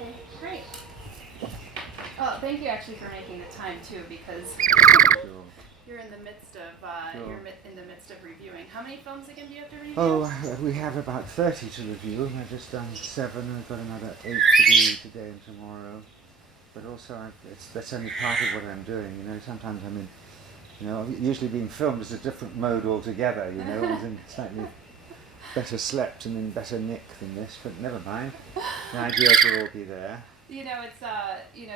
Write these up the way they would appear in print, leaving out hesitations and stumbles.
Okay, great. Oh, thank you actually for making the time too, because Sure. you're in the midst of Sure. in the midst of reviewing. How many films again do you have to review? Oh, we have about 30 to review. I've just done 7, and I've got another 8 to do today and tomorrow. But also, that's only part of what I'm doing. You know, sometimes I'm in, usually being filmed is a different mode altogether. You know, I was in slightly better slept and in better nick than this, but never mind. The ideas will all be there.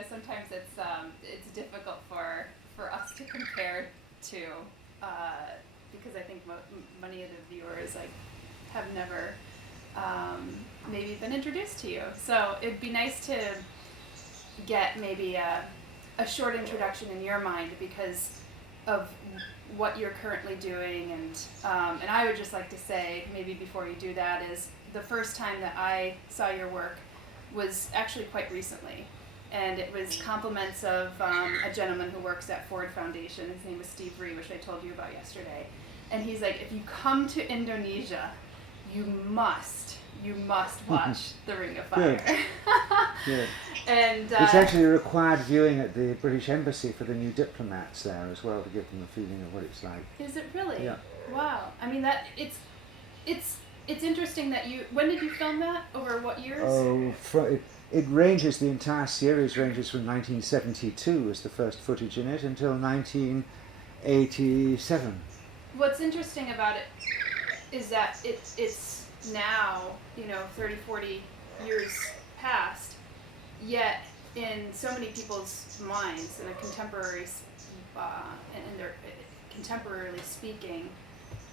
Sometimes it's difficult for us to compare to because I think many of the viewers have never maybe been introduced to you. So it'd be nice to get maybe a short introduction in your mind because of what you're currently doing, and I would just like to say, maybe before you do that, is the first time that I saw your work was actually quite recently, and it was compliments of a gentleman who works at Ford Foundation. His name was Steve Ree, which I told you about yesterday, and he's like, if you come to Indonesia, you must watch The Ring of Fire. Good. And it's actually required viewing at the British Embassy for the new diplomats there as well, to give them a feeling of what it's like. Is it really? Yeah. Wow. I mean, it's interesting that you. When did you film that? Over what years? Oh, it ranges. The entire series ranges from 1972 was the first footage in it until 1987. What's interesting about it is that it's now 30, 40 years past, yet in so many people's minds, in a contemporary and they're contemporarily speaking,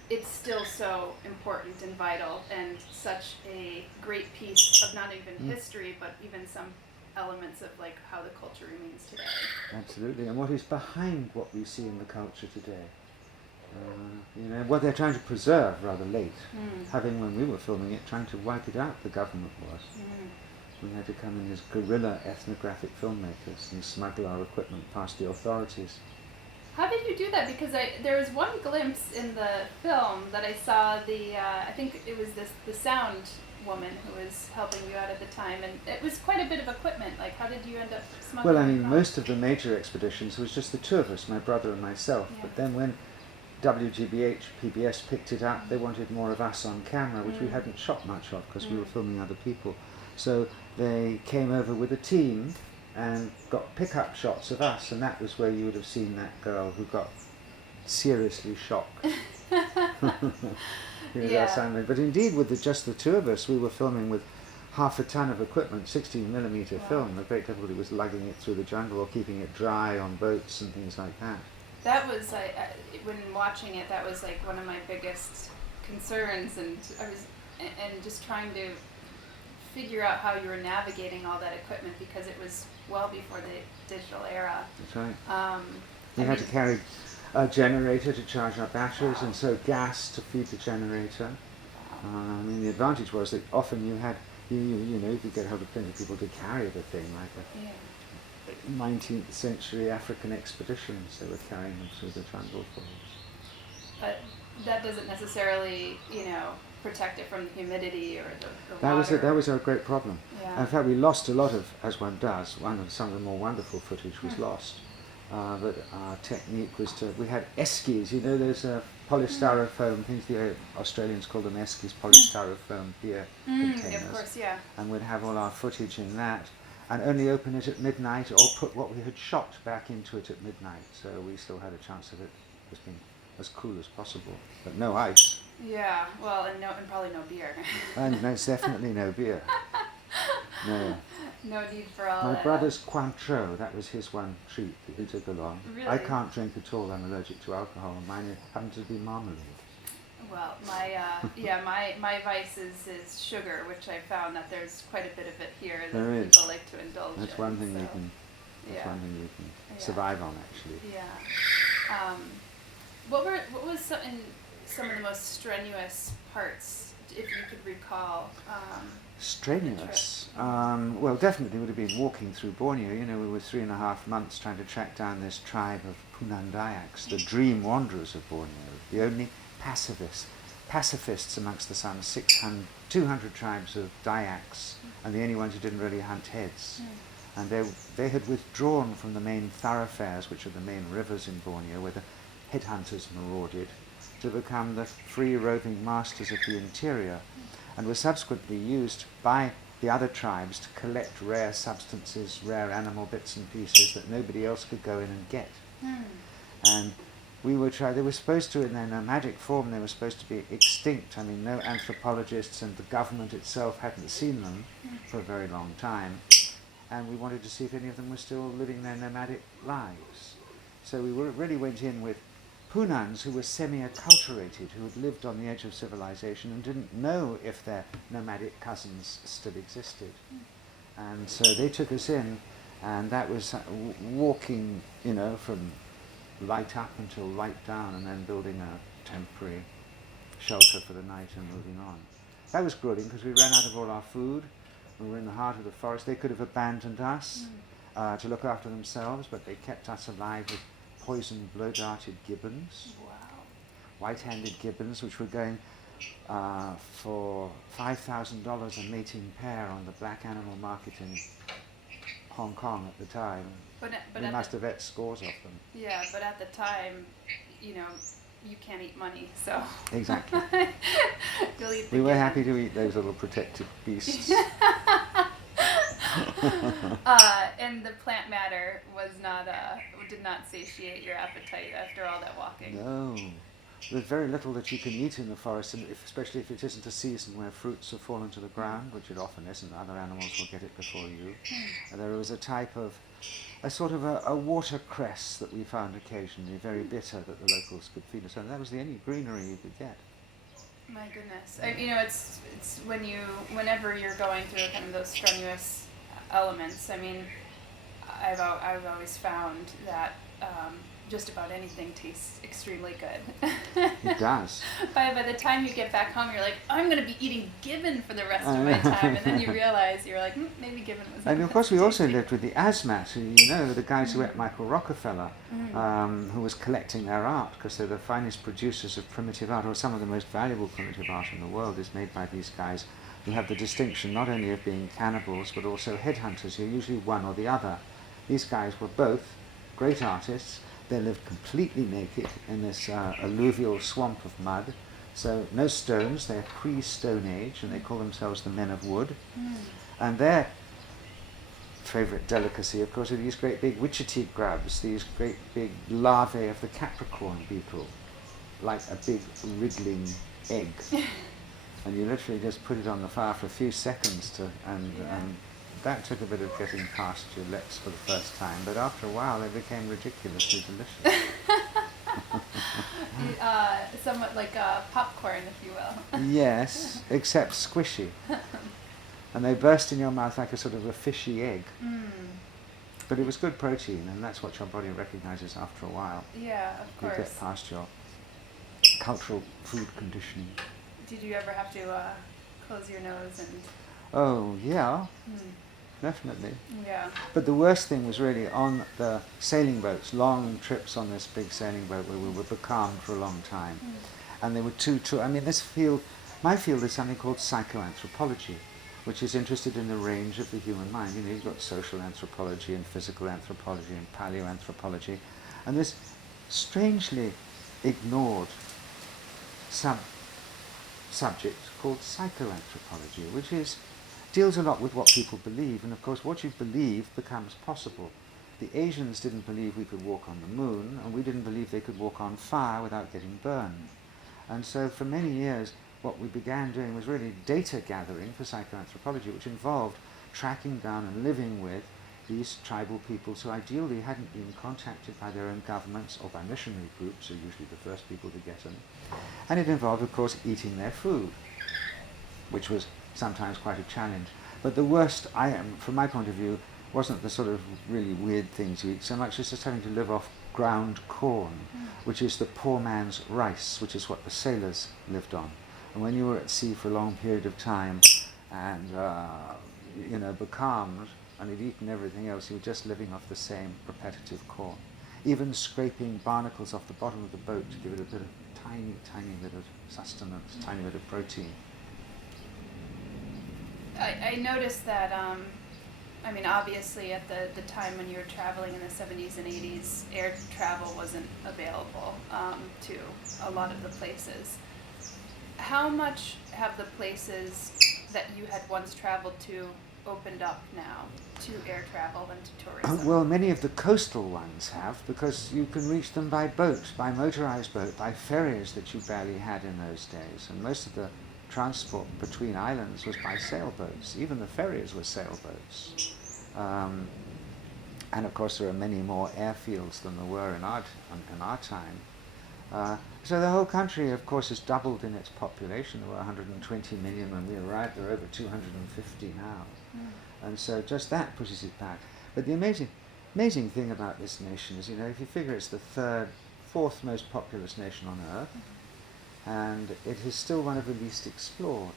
it's still so important and vital, and such a great piece of not even history, but even some elements of how the culture remains today. Absolutely, and what is behind what we see in the culture today. What they're trying to preserve rather late, having, when we were filming it, trying to wipe it out, the government was. We had to come in as guerrilla ethnographic filmmakers and smuggle our equipment past the authorities. How did you do that? Because there was one glimpse in the film that I saw I think it was the sound woman who was helping you out at the time, and it was quite a bit of equipment. How did you end up smuggling Well, I mean, across? most of the major expeditions was just the two of us, my brother and myself, but then when WGBH, PBS picked it up, they wanted more of us on camera, which we hadn't shot much of because we were filming other people. So they came over with a team and got pickup shots of us, and that was where you would have seen that girl who got seriously shocked. But indeed, with just the two of us, we were filming with half a ton of equipment, 16mm film. The great difficulty was lugging it through the jungle or keeping it dry on boats and things like that. That was, when watching it, that was one of my biggest concerns, and just trying to figure out how you were navigating all that equipment, because it was well before the digital era. That's right. We had to carry a generator to charge our batteries, and so gas to feed the generator. The advantage was that often you had, you could get hold of plenty of people to carry the thing, like a 19th century African expeditions. They were carrying them through the jungle for us. But that doesn't necessarily, protect it from the humidity or the water. That was our great problem. Yeah. In fact, we lost a lot of, as one does, some of the more wonderful footage was lost. But our technique was we had eskies, those polystyrofoam things, the Australians call them eskies, polystyrofoam beer containers. Of course, yeah. And we'd have all our footage in that, and only open it at midnight, or put what we had shot back into it at midnight, so we still had a chance of it just being as cool as possible, but no ice. Yeah, well, and probably no beer. And there's definitely no beer. No. No need for all My that. brother's Cointreau, that was his one treat that he took along. Really? I can't drink at all, I'm allergic to alcohol, and mine happened to be marmalade. Well, my vice is sugar, which I found that there's quite a bit of it here that people like to indulge in. That's one thing you can survive on, actually. Yeah. What was some of the most strenuous parts, if you could recall? Strenuous? Well, definitely would have been walking through Borneo. We were 3.5 months trying to track down this tribe of Punandayaks, the dream wanderers of Borneo, the only pacifists amongst the some 200 tribes of Dayaks, and the only ones who didn't really hunt heads. And they had withdrawn from the main thoroughfares, which are the main rivers in Borneo, where the headhunters marauded, to become the free roving masters of the interior, and were subsequently used by the other tribes to collect rare substances, rare animal bits and pieces that nobody else could go in and get. And they were supposed to, in their nomadic form, they were supposed to be extinct. I mean, no anthropologists, and the government itself hadn't seen them for a very long time. And we wanted to see if any of them were still living their nomadic lives. So we really went in with Punans who were semi-acculturated, who had lived on the edge of civilization and didn't know if their nomadic cousins still existed. And so they took us in, and that was walking, from light up until light down, and then building a temporary shelter for the night and moving on. That was grueling because we ran out of all our food. We were in the heart of the forest. They could have abandoned us to look after themselves, but they kept us alive with poisoned, blow-darted gibbons. Wow. White-handed gibbons, which were going for $5,000 a mating pair on the black animal market in Hong Kong at the time. But we must have ate scores of them. Yeah, but at the time, you can't eat money, so... Exactly. You'll eat we were happy to eat those little protected beasts. And the plant matter did not satiate your appetite after all that walking. No. There's very little that you can eat in the forest, and especially if it isn't a season where fruits have fallen to the ground, which it often isn't. Other animals will get it before you. And there was a sort of a watercress that we found occasionally, very bitter, that the locals could feed us on. That was the only greenery you could get. My goodness. It's whenever you're going through kind of those strenuous elements, I've always found that just about anything tastes extremely good. It does. By the time you get back home, you're like, I'm going to be eating gibbon for the rest of my time, and then you realize you're like, maybe gibbon was. And of course, we also lived with the Asmat, who the guys who ate Michael Rockefeller, who was collecting their art, because they're the finest producers of primitive art, or some of the most valuable primitive art in the world is made by these guys, who have the distinction not only of being cannibals but also headhunters. You're usually one or the other. These guys were both great artists. They lived completely naked in this alluvial swamp of mud. So no stones, they're pre-Stone Age, and they call themselves the Men of Wood. And their favourite delicacy, of course, are these great big witchetty grubs, these great big larvae of the Capricorn beetle, like a big wriggling egg. And you literally just put it on the fire for a few seconds and that took a bit of getting past your lips for the first time, but after a while they became ridiculously delicious. Somewhat like popcorn, if you will. Yes, except squishy. And they burst in your mouth like a sort of a fishy egg. But it was good protein, and that's what your body recognises after a while. Yeah, of course. You get past your cultural food conditioning. Did you ever have to close your nose and... Oh, yeah. Definitely. Yeah. But the worst thing was really on the sailing boats, long trips on this big sailing boat where we were becalmed for a long time. And there were my field is something called psychoanthropology, which is interested in the range of the human mind. You've got social anthropology and physical anthropology and paleoanthropology, and this strangely ignored subject called psychoanthropology, which deals a lot with what people believe, and of course what you believe becomes possible. The Asians didn't believe we could walk on the moon, and we didn't believe they could walk on fire without getting burned. And so for many years what we began doing was really data gathering for psychoanthropology, which involved tracking down and living with these tribal peoples who ideally hadn't been contacted by their own governments or by missionary groups, who are usually the first people to get them. And it involved, of course, eating their food, which was sometimes quite a challenge. But the worst, from my point of view, wasn't the sort of really weird things you eat so much as just having to live off ground corn, which is the poor man's rice, which is what the sailors lived on. And when you were at sea for a long period of time and becalmed and had eaten everything else, you were just living off the same repetitive corn. Even scraping barnacles off the bottom of the boat to give it a bit of tiny bit of sustenance, tiny bit of protein. I noticed that, I mean, obviously at the time when you were traveling in the 70s and 80s, air travel wasn't available to a lot of the places. How much have the places that you had once traveled to opened up now to air travel and to tourism? Well, many of the coastal ones have, because you can reach them by boat, by motorized boat, by ferries that you barely had in those days. And most of the transport between islands was by sailboats. Even the ferries were sailboats. And of course there are many more airfields than there were in our time. So the whole country, of course, has doubled in its population. There were 120 million when we arrived. There are over 250 now. And so just that pushes it back. But the amazing thing about this nation is, if you figure it's the fourth most populous nation on earth, and it is still one of the least explored.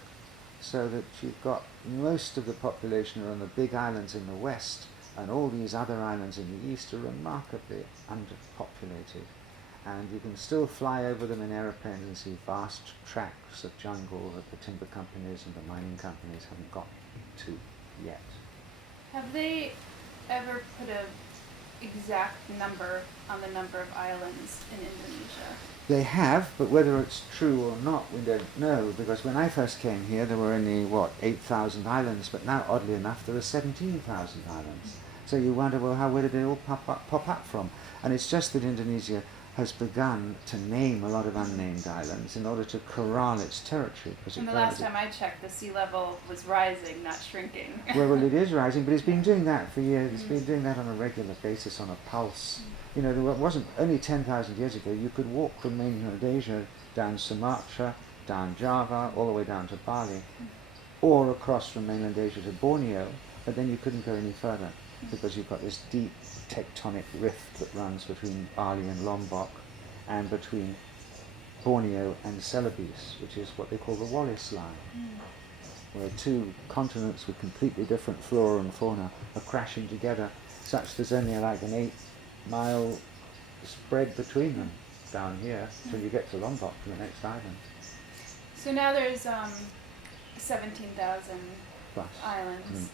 So that you've got most of the population are on the big islands in the west, and all these other islands in the east are remarkably underpopulated. And you can still fly over them in aeroplanes and see vast tracts of jungle that the timber companies and the mining companies haven't got to yet. Have they ever put a exact number on the number of islands in Indonesia? They have, but whether it's true or not, we don't know, because when I first came here, there were only, 8,000 islands, but now, oddly enough, there are 17,000 islands. So you wonder, well, where did they all pop up from? And it's just that Indonesia has begun to name a lot of unnamed islands in order to corral its territory. And the last time I checked, the sea level was rising, not shrinking. well, it is rising, but it's been doing that for years. It's been doing that on a regular basis, on a pulse. There wasn't only 10,000 years ago. You could walk from mainland Asia down Sumatra, down Java, all the way down to Bali, or across from mainland Asia to Borneo, but then you couldn't go any further because you've got this deep tectonic rift that runs between Bali and Lombok and between Borneo and Celebes, which is what they call the Wallace Line, where two continents with completely different flora and fauna are crashing together, such there's only like an 8-mile spread between them down here till you get to Lombok, to the next island. So now there's 17,000 Plus. islands.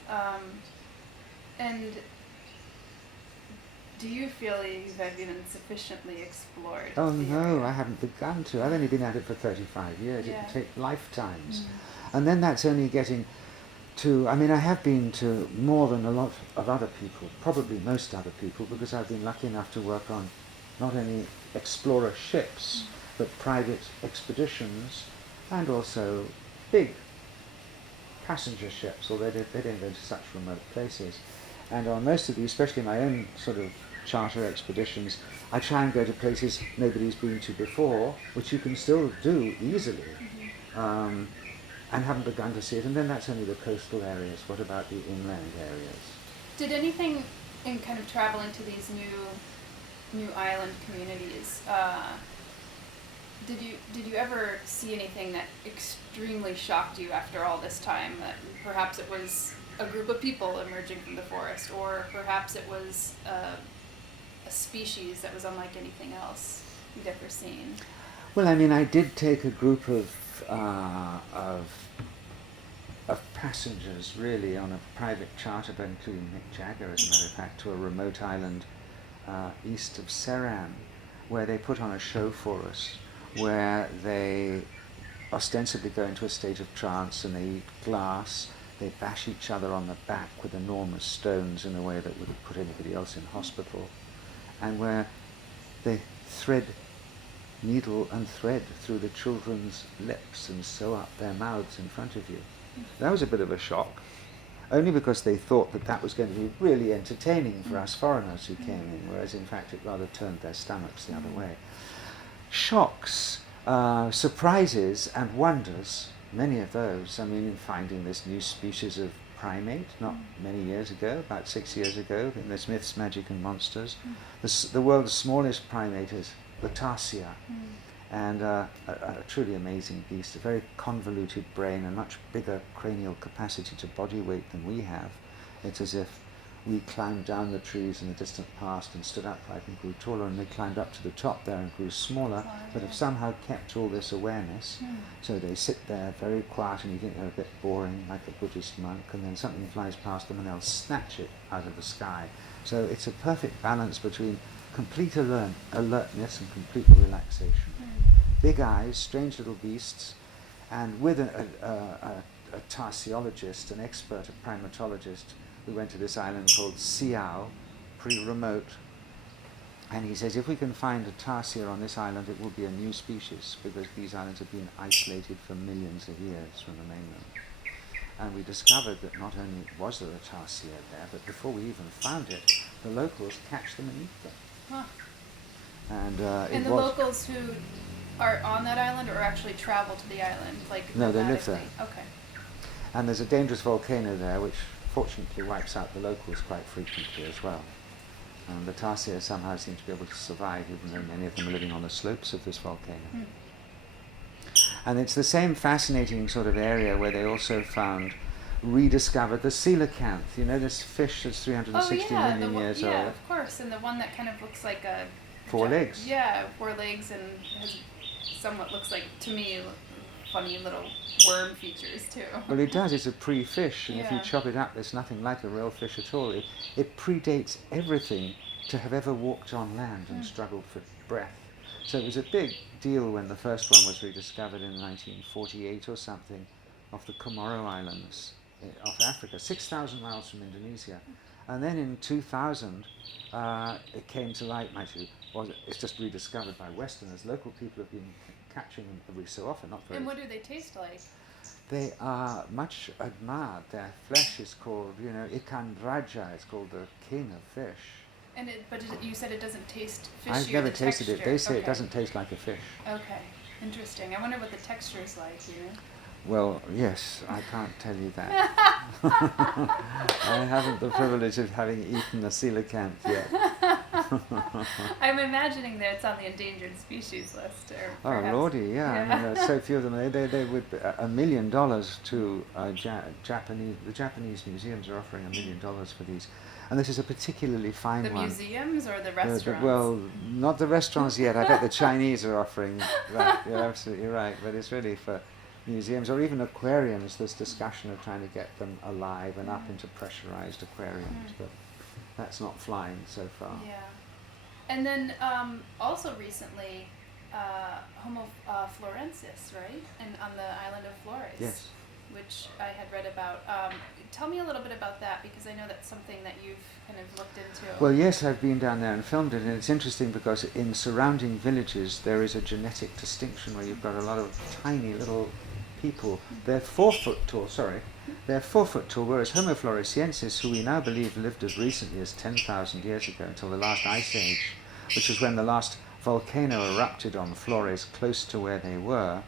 And do you feel you've even sufficiently explored? Oh the no, area? I haven't begun to. I've only been at it for 35 years. Yeah. It can take lifetimes. And then that's only getting to, I have been to more than a lot of other people, probably most other people, because I've been lucky enough to work on not only explorer ships, but private expeditions, and also big passenger ships, although they don't go to such remote places. And on most of these, especially my own sort of charter expeditions, I try and go to places nobody's been to before, which you can still do easily, and haven't begun to see it. And then that's only the coastal areas. What about the inland areas? Did anything in kind of traveling to these new island communities, did you ever see anything that extremely shocked you after all this time? That perhaps it was a group of people emerging from the forest, or perhaps it was a species that was unlike anything else you'd ever seen? Well, I did take a group of passengers, really, on a private charter, including Mick Jagger, as a matter of fact, to a remote island east of Ceram, where they put on a show for us, where they ostensibly go into a state of trance and they eat glass. They bash each other on the back with enormous stones in a way that would have put anybody else in hospital, and where they thread needle and thread through the children's lips and sew up their mouths in front of you. That was a bit of a shock, only because they thought that was going to be really entertaining for us foreigners who came in, whereas in fact it rather turned their stomachs the other way. Shocks, surprises and wonders, many of those. In finding this new species of primate not many years ago, about 6 years ago, in this Myths, Magic and Monsters. The world's smallest primate is the tarsier, and a truly amazing beast, a very convoluted brain and much bigger cranial capacity to body weight than we have. It's as if we climbed down the trees in the distant past and stood upright and grew taller, and they climbed up to the top there and grew smaller, but have somehow kept all this awareness. So they sit there very quiet, and you think they're a bit boring, like a Buddhist monk, and then something flies past them and they'll snatch it out of the sky. So it's a perfect balance between complete alertness and complete relaxation. Big eyes, strange little beasts, and with a tarsiologist, an expert, a primatologist, we went to this island called Siao, pretty remote, and he says if we can find a tarsier on this island, it will be a new species, because these islands have been isolated for millions of years from the mainland. And we discovered that not only was there a tarsier there, but before we even found it, the locals catch them and eat them. Huh. And the locals who are on that island or actually travel to the island? No, they live there. Okay. And there's a dangerous volcano there, which fortunately wipes out the locals quite frequently as well. And the tarsier somehow seem to be able to survive, even though many of them are living on the slopes of this volcano. And it's the same fascinating sort of area where they also rediscovered the coelacanth. You know, this fish that's 360 million years old. Yeah, of course. And the one that kind of looks like a... 4 legs. Yeah, 4 legs, and has somewhat looks like, to me, funny little worm features too. Well, it does. It's a pre-fish, and if you chop it up, there's nothing like a real fish at all. It predates everything to have ever walked on land and struggled for breath. So it was a big deal when the first one was rediscovered in 1948 or something, off the Comoro Islands, off Africa, 6,000 miles from Indonesia. And then in 2000, it came to light, it's just rediscovered by Westerners. Local people have been catching them every so often, not very. And what do they taste like? They are much admired. Their flesh is called, ikan raja. It's called the king of fish. And you said it doesn't taste fishy. I've never tasted it. They say it doesn't taste like a fish. Okay, interesting. I wonder what the texture is like, Well, yes, I can't tell you that. I haven't the privilege of having eaten a coelacanth yet. I'm imagining that it's on the endangered species list. Or lordy, yeah. I mean, so few of them. They would $1 million to Japanese. The Japanese museums are offering $1 million for these, and this is a particularly fine one. The museums or the restaurants? Well, not the restaurants yet. I bet the Chinese are offering that. You're absolutely right, but it's really for museums or even aquariums. There's discussion of trying to get them alive and up into pressurized aquariums, but that's not flying so far. Yeah. And then also recently, Homo floresiensis, right? And on the island of Flores. Yes. Which I had read about. Tell me a little bit about that, because I know that's something that you've kind of looked into. Well, yes, I've been down there and filmed it, and it's interesting because in surrounding villages there is a genetic distinction where you've got a lot of tiny little people. They're 4 foot tall, They're 4 foot tall, whereas Homo floresiensis, who we now believe lived as recently as 10,000 years ago, until the last ice age, which was when the last volcano erupted on Flores close to where they were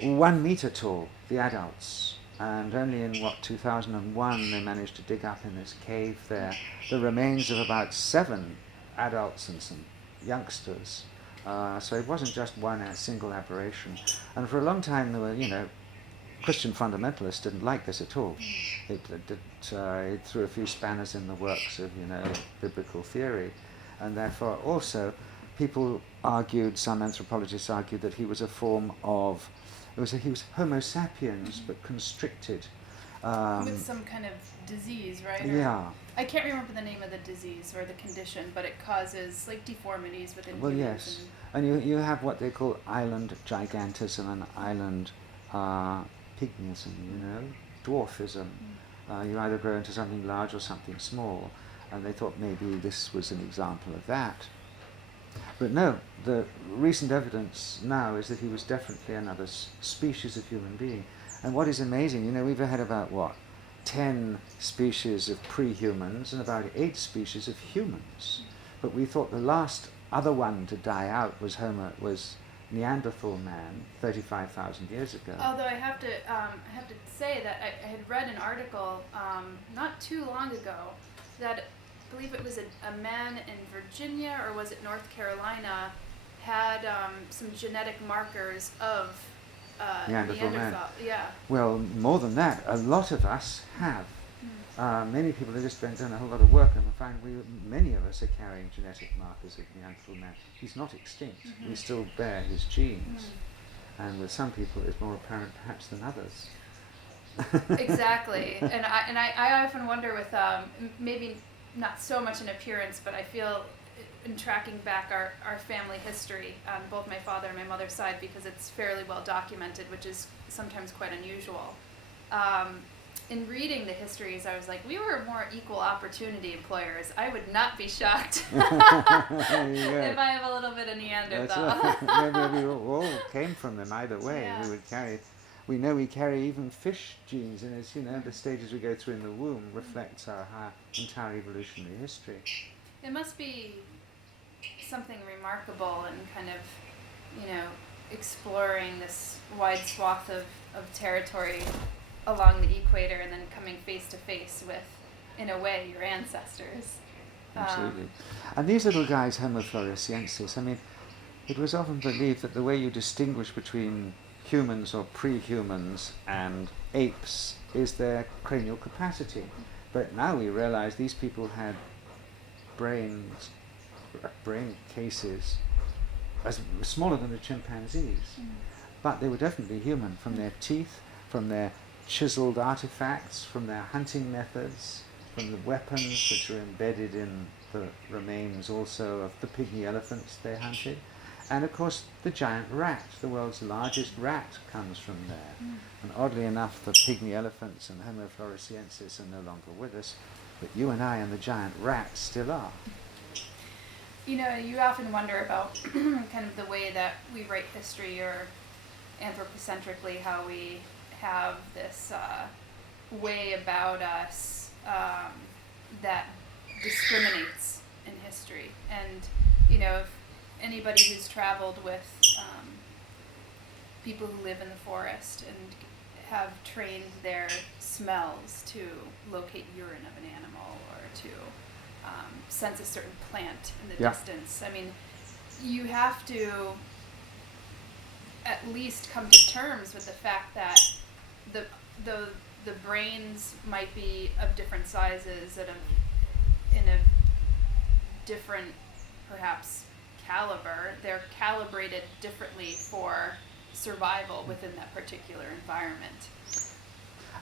1 meter tall, the adults. And only in, 2001, they managed to dig up in this cave there the remains of about 7 adults and some youngsters. So it wasn't just one single aberration. And for a long time there were, Christian fundamentalists didn't like this at all. It threw a few spanners in the works of, biblical theory. And therefore also people argued, some anthropologists argued, that he was a form of, he was Homo sapiens, but constricted. With some kind of disease, right? Yeah. I can't remember the name of the disease or the condition, but it causes deformities within Well, humans. yes. And you have what they call island gigantism and island pygmism, dwarfism. You either grow into something large or something small. And they thought maybe this was an example of that. But no, the recent evidence now is that he was definitely another species of human being. And what is amazing, we've had about 10 species of pre-humans and about 8 species of humans. But we thought the last other one to die out was Neanderthal man, 35,000 years ago. Although I have to say that I had read an article not too long ago that I believe it was a man in Virginia, or was it North Carolina, had some genetic markers of Neanderthal. Man. Yeah. Well, more than that, a lot of us have. Many people have just done a whole lot of work and find many of us are carrying genetic markers of Neanderthal man. He's not extinct. Mm-hmm. We still bear his genes. And with some people it's more apparent perhaps than others. Exactly. And I often wonder with maybe not so much in appearance, but I feel in tracking back our family history on both my father and my mother's side, because it's fairly well documented, which is sometimes quite unusual. In reading the histories, I was like, we were more equal opportunity employers. I would not be shocked if I have a little bit of Neanderthal. Right. We all came from them either way. Yeah. We know we carry even fish genes, and as you know, the stages we go through in the womb reflects our entire evolutionary history. It must be something remarkable and kind of, exploring this wide swath of territory along the equator and then coming face to face with, in a way, your ancestors. Absolutely. And these little guys, Homo floresiensis, I mean, it was often believed that the way you distinguish between humans or pre-humans and apes is their cranial capacity. But now we realize these people had brain cases as smaller than the chimpanzees. But they were definitely human from their teeth, from their chiseled artifacts, from their hunting methods, from the weapons which are embedded in the remains also of the pygmy elephants they hunted. And of course the giant rat, the world's largest rat, comes from there. And oddly enough, the pygmy elephants and Homo floresiensis are no longer with us, but you and I and the giant rat still are. You often wonder about kind of the way that we write history, or anthropocentrically, how we have this way about us that discriminates in history. And, if anybody who's traveled with people who live in the forest and have trained their smells to locate urine of an animal, or to sense a certain plant in the distance, I mean, you have to at least come to terms with the fact that the brains might be of different sizes and in a different, perhaps, caliber. They're calibrated differently for survival within that particular environment.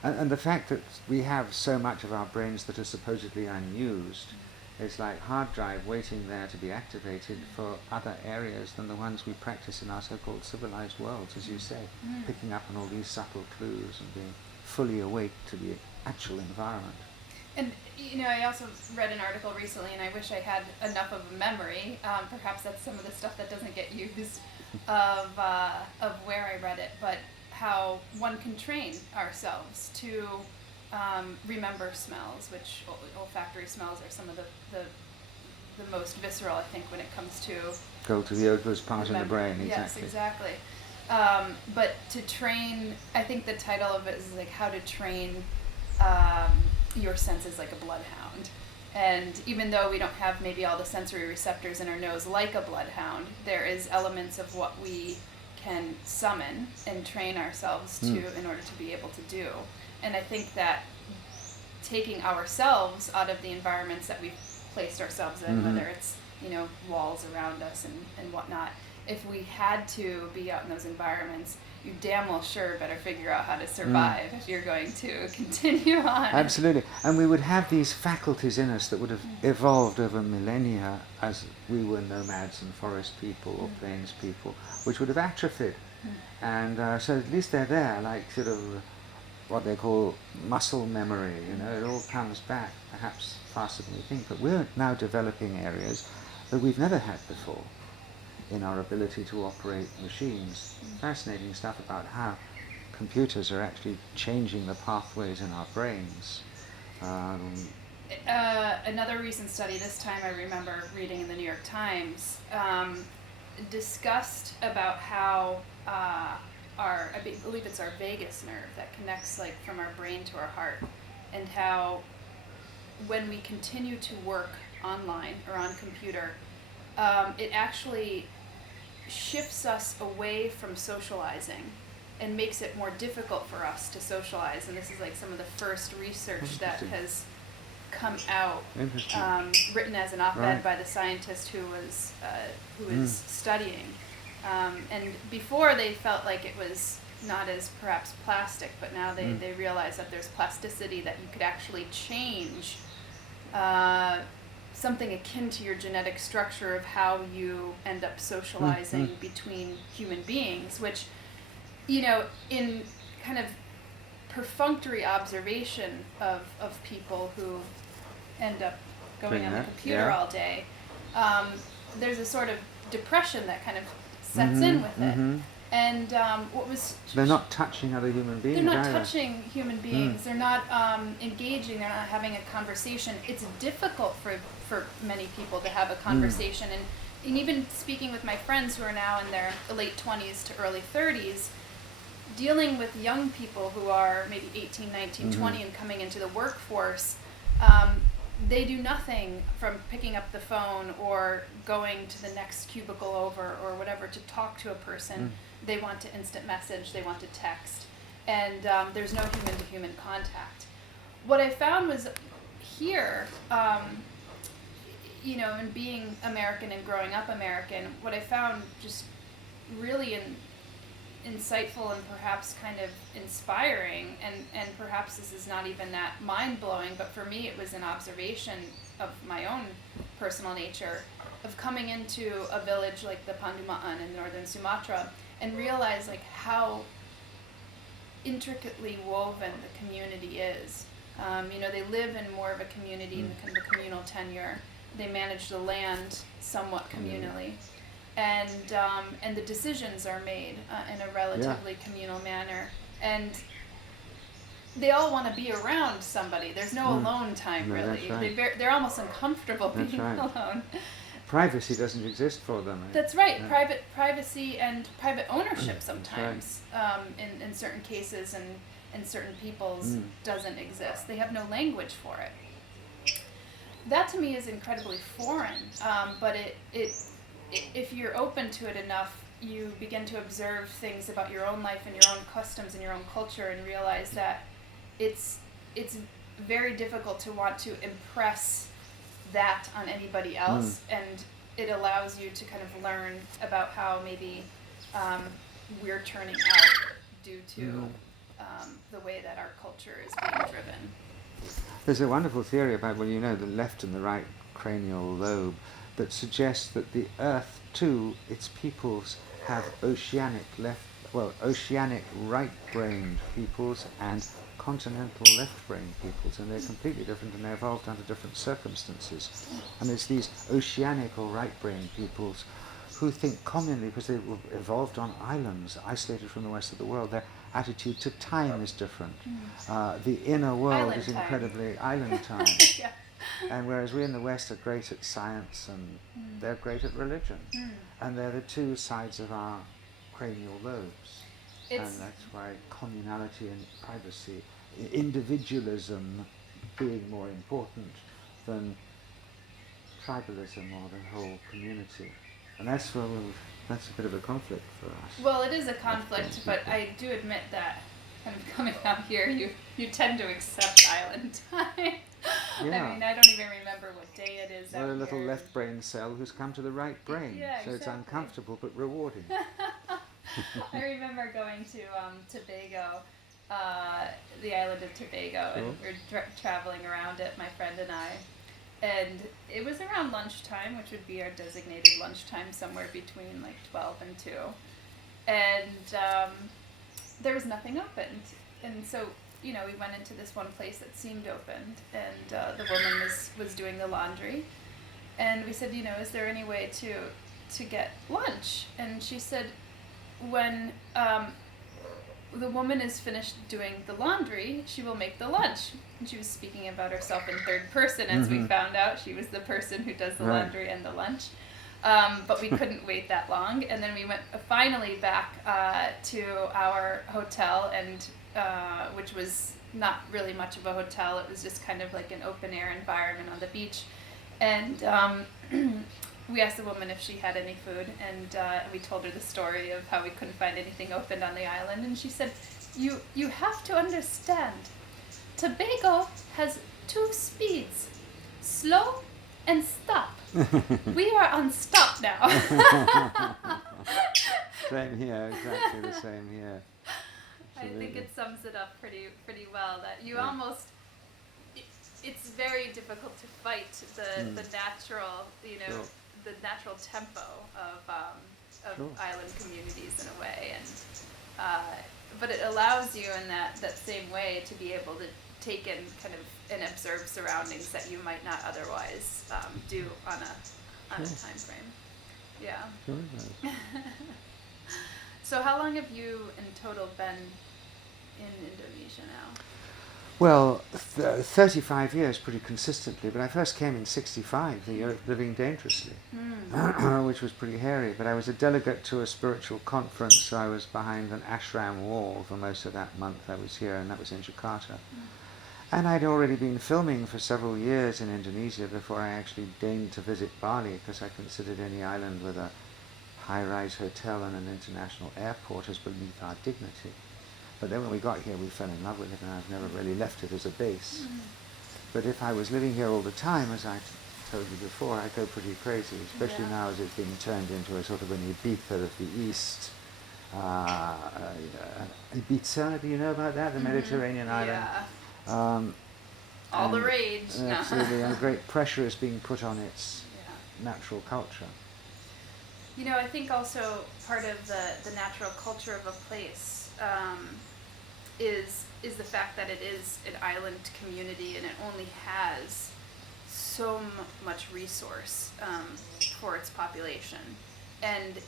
And the fact that we have so much of our brains that are supposedly unused is like hard drive waiting there to be activated for other areas than the ones we practice in our so-called civilized worlds, as you say, picking up on all these subtle clues and being fully awake to the actual environment. And, I also read an article recently, and I wish I had enough of a memory, perhaps that's some of the stuff that doesn't get used, of where I read it, but how one can train ourselves to remember smells, which olfactory smells are some of the most visceral, I think, when it comes to go to the odorless part of the brain. Exactly. Yes, exactly. But to train, I think the title of it is like how to train your senses like a bloodhound. And even though we don't have maybe all the sensory receptors in our nose like a bloodhound, there is elements of what we can summon and train ourselves to in order to be able to do. And I think that taking ourselves out of the environments that we've placed ourselves in, whether it's, walls around us and whatnot, if we had to be out in those environments, you damn well sure better figure out how to survive if you're going to continue on. Absolutely. And we would have these faculties in us that would have evolved over millennia as we were nomads and forest people or plains people, which would have atrophied. And so at least they're there, like sort of what they call muscle memory, it all comes back perhaps faster than we think. But we're now developing areas that we've never had before in our ability to operate machines. Fascinating stuff about how computers are actually changing the pathways in our brains. Another recent study, this time I remember reading in the New York Times, discussed about how I believe it's our vagus nerve that connects like from our brain to our heart, and how when we continue to work online or on computer, it actually shifts us away from socializing and makes it more difficult for us to socialize. And this is like some of the first research that has come out, written as an op-ed by the scientist who was studying. And before they felt like it was not as perhaps plastic, but now they realize that there's plasticity, that you could actually change something akin to your genetic structure of how you end up socializing between human beings, which, you know, in kind of perfunctory observation of people who end up going on the computer all day, there's a sort of depression that kind of sets in with it. And what was... So they're not touching other human beings. They're not touching human beings. They're not engaging. They're not having a conversation. It's difficult for many people to have a conversation. And even speaking with my friends who are now in their late 20s to early 30s, dealing with young people who are maybe 18, 19, 20 and coming into the workforce, they do nothing from picking up the phone or going to the next cubicle over or whatever to talk to a person. They want to instant message, they want to text, and there's no human-to-human contact. What I found was here, you know, in being American and growing up American, what I found just really insightful and perhaps kind of inspiring, and perhaps this is not even that mind-blowing, but for me it was an observation of my own personal nature, of coming into a village like the Pandumaan in northern Sumatra and realize like how intricately woven the community is. You know, they live in more of a community in the communal tenure. They manage the land somewhat communally. And the decisions are made in a relatively communal manner, and they all want to be around somebody. There's no alone time, really. They're almost uncomfortable being alone. Privacy doesn't exist for them. That's right. Private privacy and private ownership sometimes, in certain cases and in certain peoples, doesn't exist. They have no language for it. That to me is incredibly foreign, but if you're open to it enough, you begin to observe things about your own life and your own customs and your own culture, and realize that it's very difficult to want to impress that on anybody else, and it allows you to kind of learn about how maybe we're turning out due to the way that our culture is being driven. There's a wonderful theory about, well, you know, the left and the right cranial lobe, that suggests that the Earth, too, its peoples have oceanic right-brained peoples and continental left-brained peoples, and they're completely different, and they evolved under different circumstances. And it's these oceanic or right-brained peoples who think commonly, because they were evolved on islands, isolated from the rest of the world, their attitude to time is different. The inner world Island is time. Incredibly island time. Yeah. And whereas we in the West are great at science, and they're great at religion. And they're the two sides of our cranial lobes. And that's why communality and privacy, individualism being more important than tribalism or the whole community. And that's a bit of a conflict for us. Well, it is a conflict, but I do admit that kind of coming out here, you tend to accept island time. Yeah. I mean, I don't even remember what day it is. We're a little here. left brain cell who's come to the right brain. Yeah, so it's exactly. uncomfortable but rewarding. I remember going to Tobago, the island of Tobago, and we were traveling around it, my friend and I. And it was around lunchtime, which would be our designated lunchtime, somewhere between like 12 and 2. And there was nothing opened. And so, you know, we went into this one place that seemed opened, and the woman was doing the laundry. And we said, you know, is there any way to get lunch? And she said, when the woman is finished doing the laundry, she will make the lunch. And she was speaking about herself in third person, as we found out. She was the person who does the laundry and the lunch. But we couldn't wait that long. And then we went finally back to our hotel, and which was not really much of a hotel. It was just kind of like an open air environment on the beach. And we asked the woman if she had any food, and we told her the story of how we couldn't find anything opened on the island, and she said, you have to understand, Tobago has 2 speeds, slow and stop. We are on stop now. Same here, exactly the same here. I think it sums it up pretty well, that you almost, it's very difficult to fight the natural, Sure. the natural tempo of Sure. island communities in a way, and but it allows you in that same way to be able to take in kind of and observe surroundings that you might not otherwise do on a time frame. Yeah. Sure it does. So how long have you in total been in Indonesia now? Well, 35 years pretty consistently, but I first came in 65, the year of living dangerously, which was pretty hairy. But I was a delegate to a spiritual conference, so I was behind an ashram wall for most of that month I was here, and that was in Jakarta. And I'd already been filming for several years in Indonesia before I actually deigned to visit Bali, because I considered any island with a high-rise hotel and an international airport as beneath our dignity. But then when we got here, we fell in love with it, and I've never really left it as a base. But if I was living here all the time, as I told you before, I'd go pretty crazy, especially now as it's being turned into a sort of an Ibiza of the East. Ibiza, do you know about that? The Mediterranean island? Yeah. All the rage. Absolutely, and great pressure is being put on its natural culture. I think also part of the natural culture of a place is the fact that it is an island community, and it only has so much resource for its population. And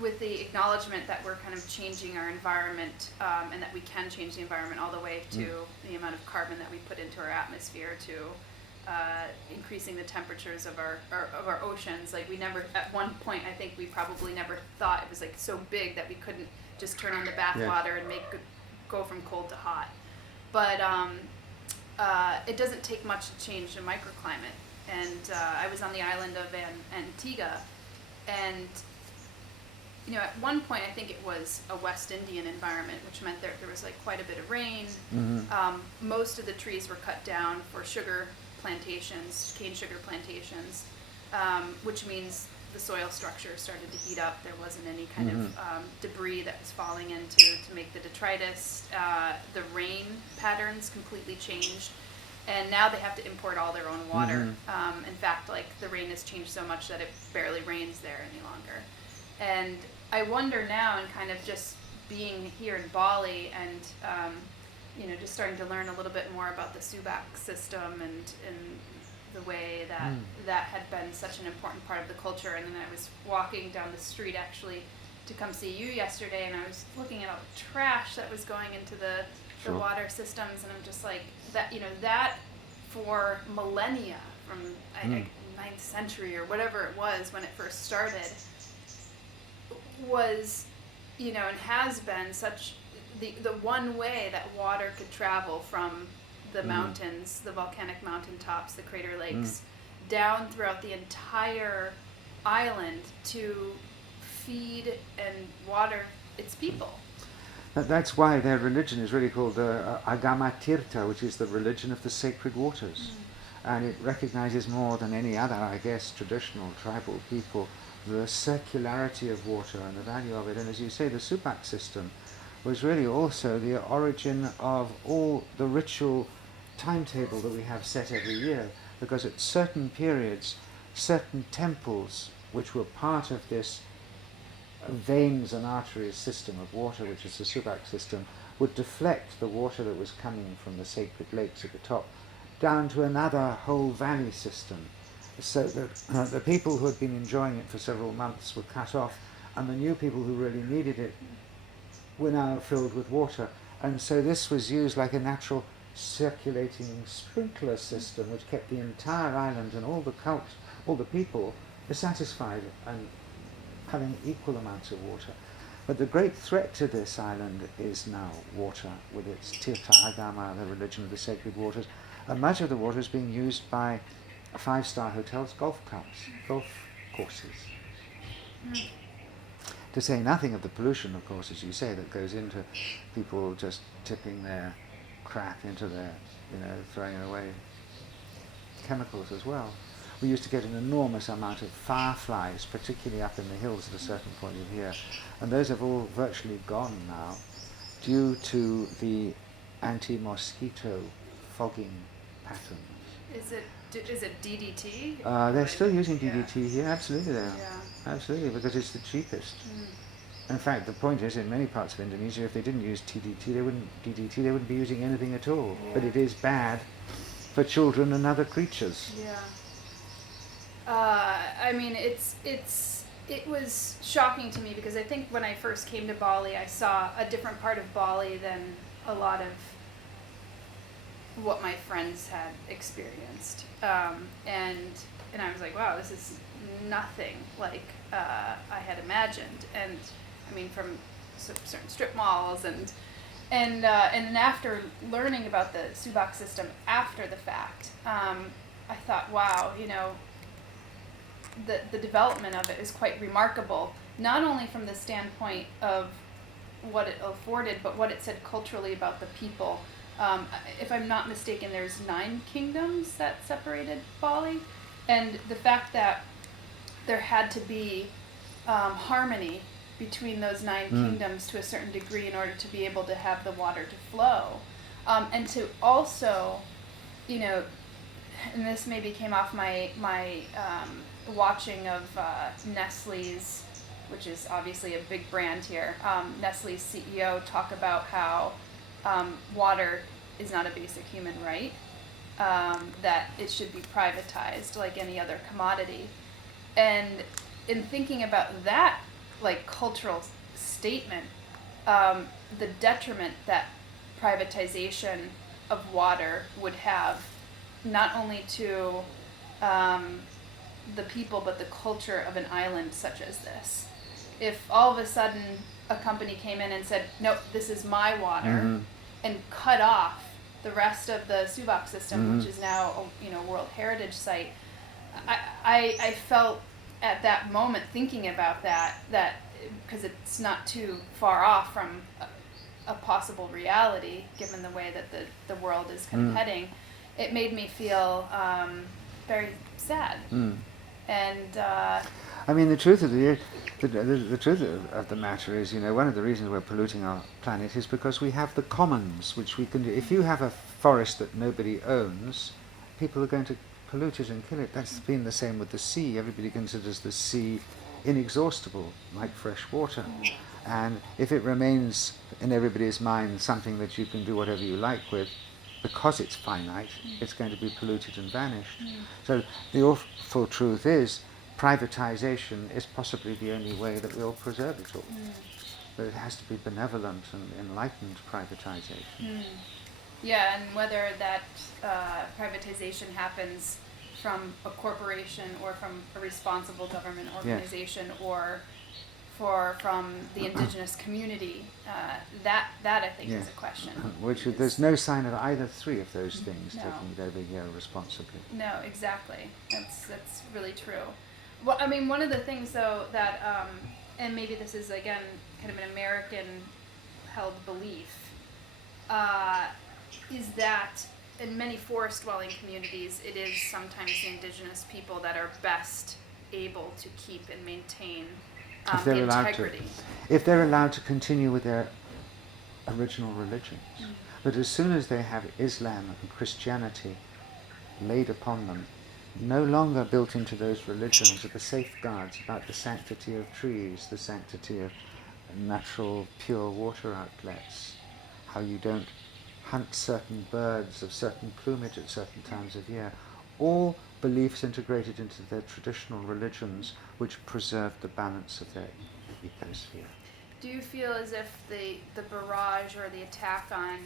with the acknowledgement that we're kind of changing our environment, and that we can change the environment all the way to the amount of carbon that we put into our atmosphere, to increasing the temperatures of our oceans. Like, we never, at one point, I think we probably never thought it was like so big that we couldn't just turn on the bathwater and go from cold to hot. But it doesn't take much to change the microclimate. And I was on the island of Antigua, and at one point I think it was a West Indian environment, which meant there was like quite a bit of rain. Most of the trees were cut down for sugar plantations, cane sugar plantations, which means the soil structure started to heat up. There wasn't any kind of debris that was falling in to make the detritus. The rain patterns completely changed, and now they have to import all their own water. In fact, like, the rain has changed so much that it barely rains there any longer. And I wonder now, and kind of just being here in Bali and just starting to learn a little bit more about the subak system and the way that had been such an important part of the culture. And then I was walking down the street actually to come see you yesterday, and I was looking at all the trash that was going into the water systems, and I'm just like, that for millennia, from I think 9th century or whatever it was when it first started, was and has been such the one way that water could travel from the mountains, the volcanic mountaintops, the crater lakes, down throughout the entire island to feed and water its people. That's why their religion is really called the Agama Tirtha, which is the religion of the sacred waters. And it recognizes more than any other, I guess, traditional tribal people, the circularity of water and the value of it. And as you say, the subak system was really also the origin of all the ritual timetable that we have set every year, because at certain periods, certain temples which were part of this veins and arteries system of water, which is the subak system, would deflect the water that was coming from the sacred lakes at the top down to another whole valley system, so that the people who had been enjoying it for several months were cut off, and the new people who really needed it were now filled with water. And so this was used like a natural circulating sprinkler system, which kept the entire island and all the people satisfied and having equal amounts of water. But the great threat to this island is now water, with its Tirtha Agama, the religion of the sacred waters. And much of the water is being used by 5-star hotels, golf clubs, golf courses. To say nothing of the pollution, of course, as you say, that goes into people just tipping their crap into their, throwing away chemicals as well. We used to get an enormous amount of fireflies, particularly up in the hills at a certain point of year, and those have all virtually gone now due to the anti-mosquito fogging patterns. Is it DDT? They're still using DDT here, absolutely they are. Yeah. Absolutely, because it's the cheapest. In fact, the point is, in many parts of Indonesia, if they didn't use DDT, they wouldn't be using anything at all. Yeah. But it is bad for children and other creatures. Yeah. I mean, it was shocking to me because I think when I first came to Bali, I saw a different part of Bali than a lot of what my friends had experienced, and I was like, wow, this is nothing like I had imagined. And I mean, from certain strip malls and then after learning about the subak system after the fact, I thought, wow, the development of it is quite remarkable, not only from the standpoint of what it afforded, but what it said culturally about the people. If I'm not mistaken, there's 9 kingdoms that separated Bali, and the fact that there had to be harmony between those 9 kingdoms to a certain degree in order to be able to have the water to flow, and to also, and this maybe came off my watching of Nestle's, which is obviously a big brand here, Nestle's CEO talk about how water is not a basic human right, that it should be privatized like any other commodity. And in thinking about that, like, cultural statement, the detriment that privatization of water would have, not only to the people, but the culture of an island such as this. If all of a sudden a company came in and said, nope, this is my water, and cut off the rest of the subak system, which is now a World Heritage Site, I felt at that moment, thinking about that because it's not too far off from a possible reality, given the way that the world is kind of heading, it made me feel very sad. And I mean, the truth of the truth of the matter is, one of the reasons we're polluting our planet is because we have the commons, which we can do. If you have a forest that nobody owns, people are going to pollute it and kill it. That's been the same with the sea. Everybody considers the sea inexhaustible, like fresh water. And if it remains in everybody's mind something that you can do whatever you like with, because it's finite, it's going to be polluted and vanished. So the awful truth is, privatization is possibly the only way that we'll preserve it all. But it has to be benevolent and enlightened privatization. Yeah, and whether that privatization happens from a corporation or from a responsible government organization, or from the indigenous community, that I think is a question. There's no sign of either 3 of those things taking it over here responsibly. No, exactly. That's really true. Well, I mean, one of the things though that, and maybe this is again kind of an American-held belief, is that in many forest-dwelling communities, it is sometimes the indigenous people that are best able to keep and maintain the integrity. If they're allowed to continue with their original religions. But as soon as they have Islam and Christianity laid upon them, no longer built into those religions are the safeguards about the sanctity of trees, the sanctity of natural pure water outlets, how you don't hunt certain birds of certain plumage at certain times of year. All beliefs integrated into their traditional religions which preserve the balance of their ecosphere. Do you feel as if the barrage or the attack on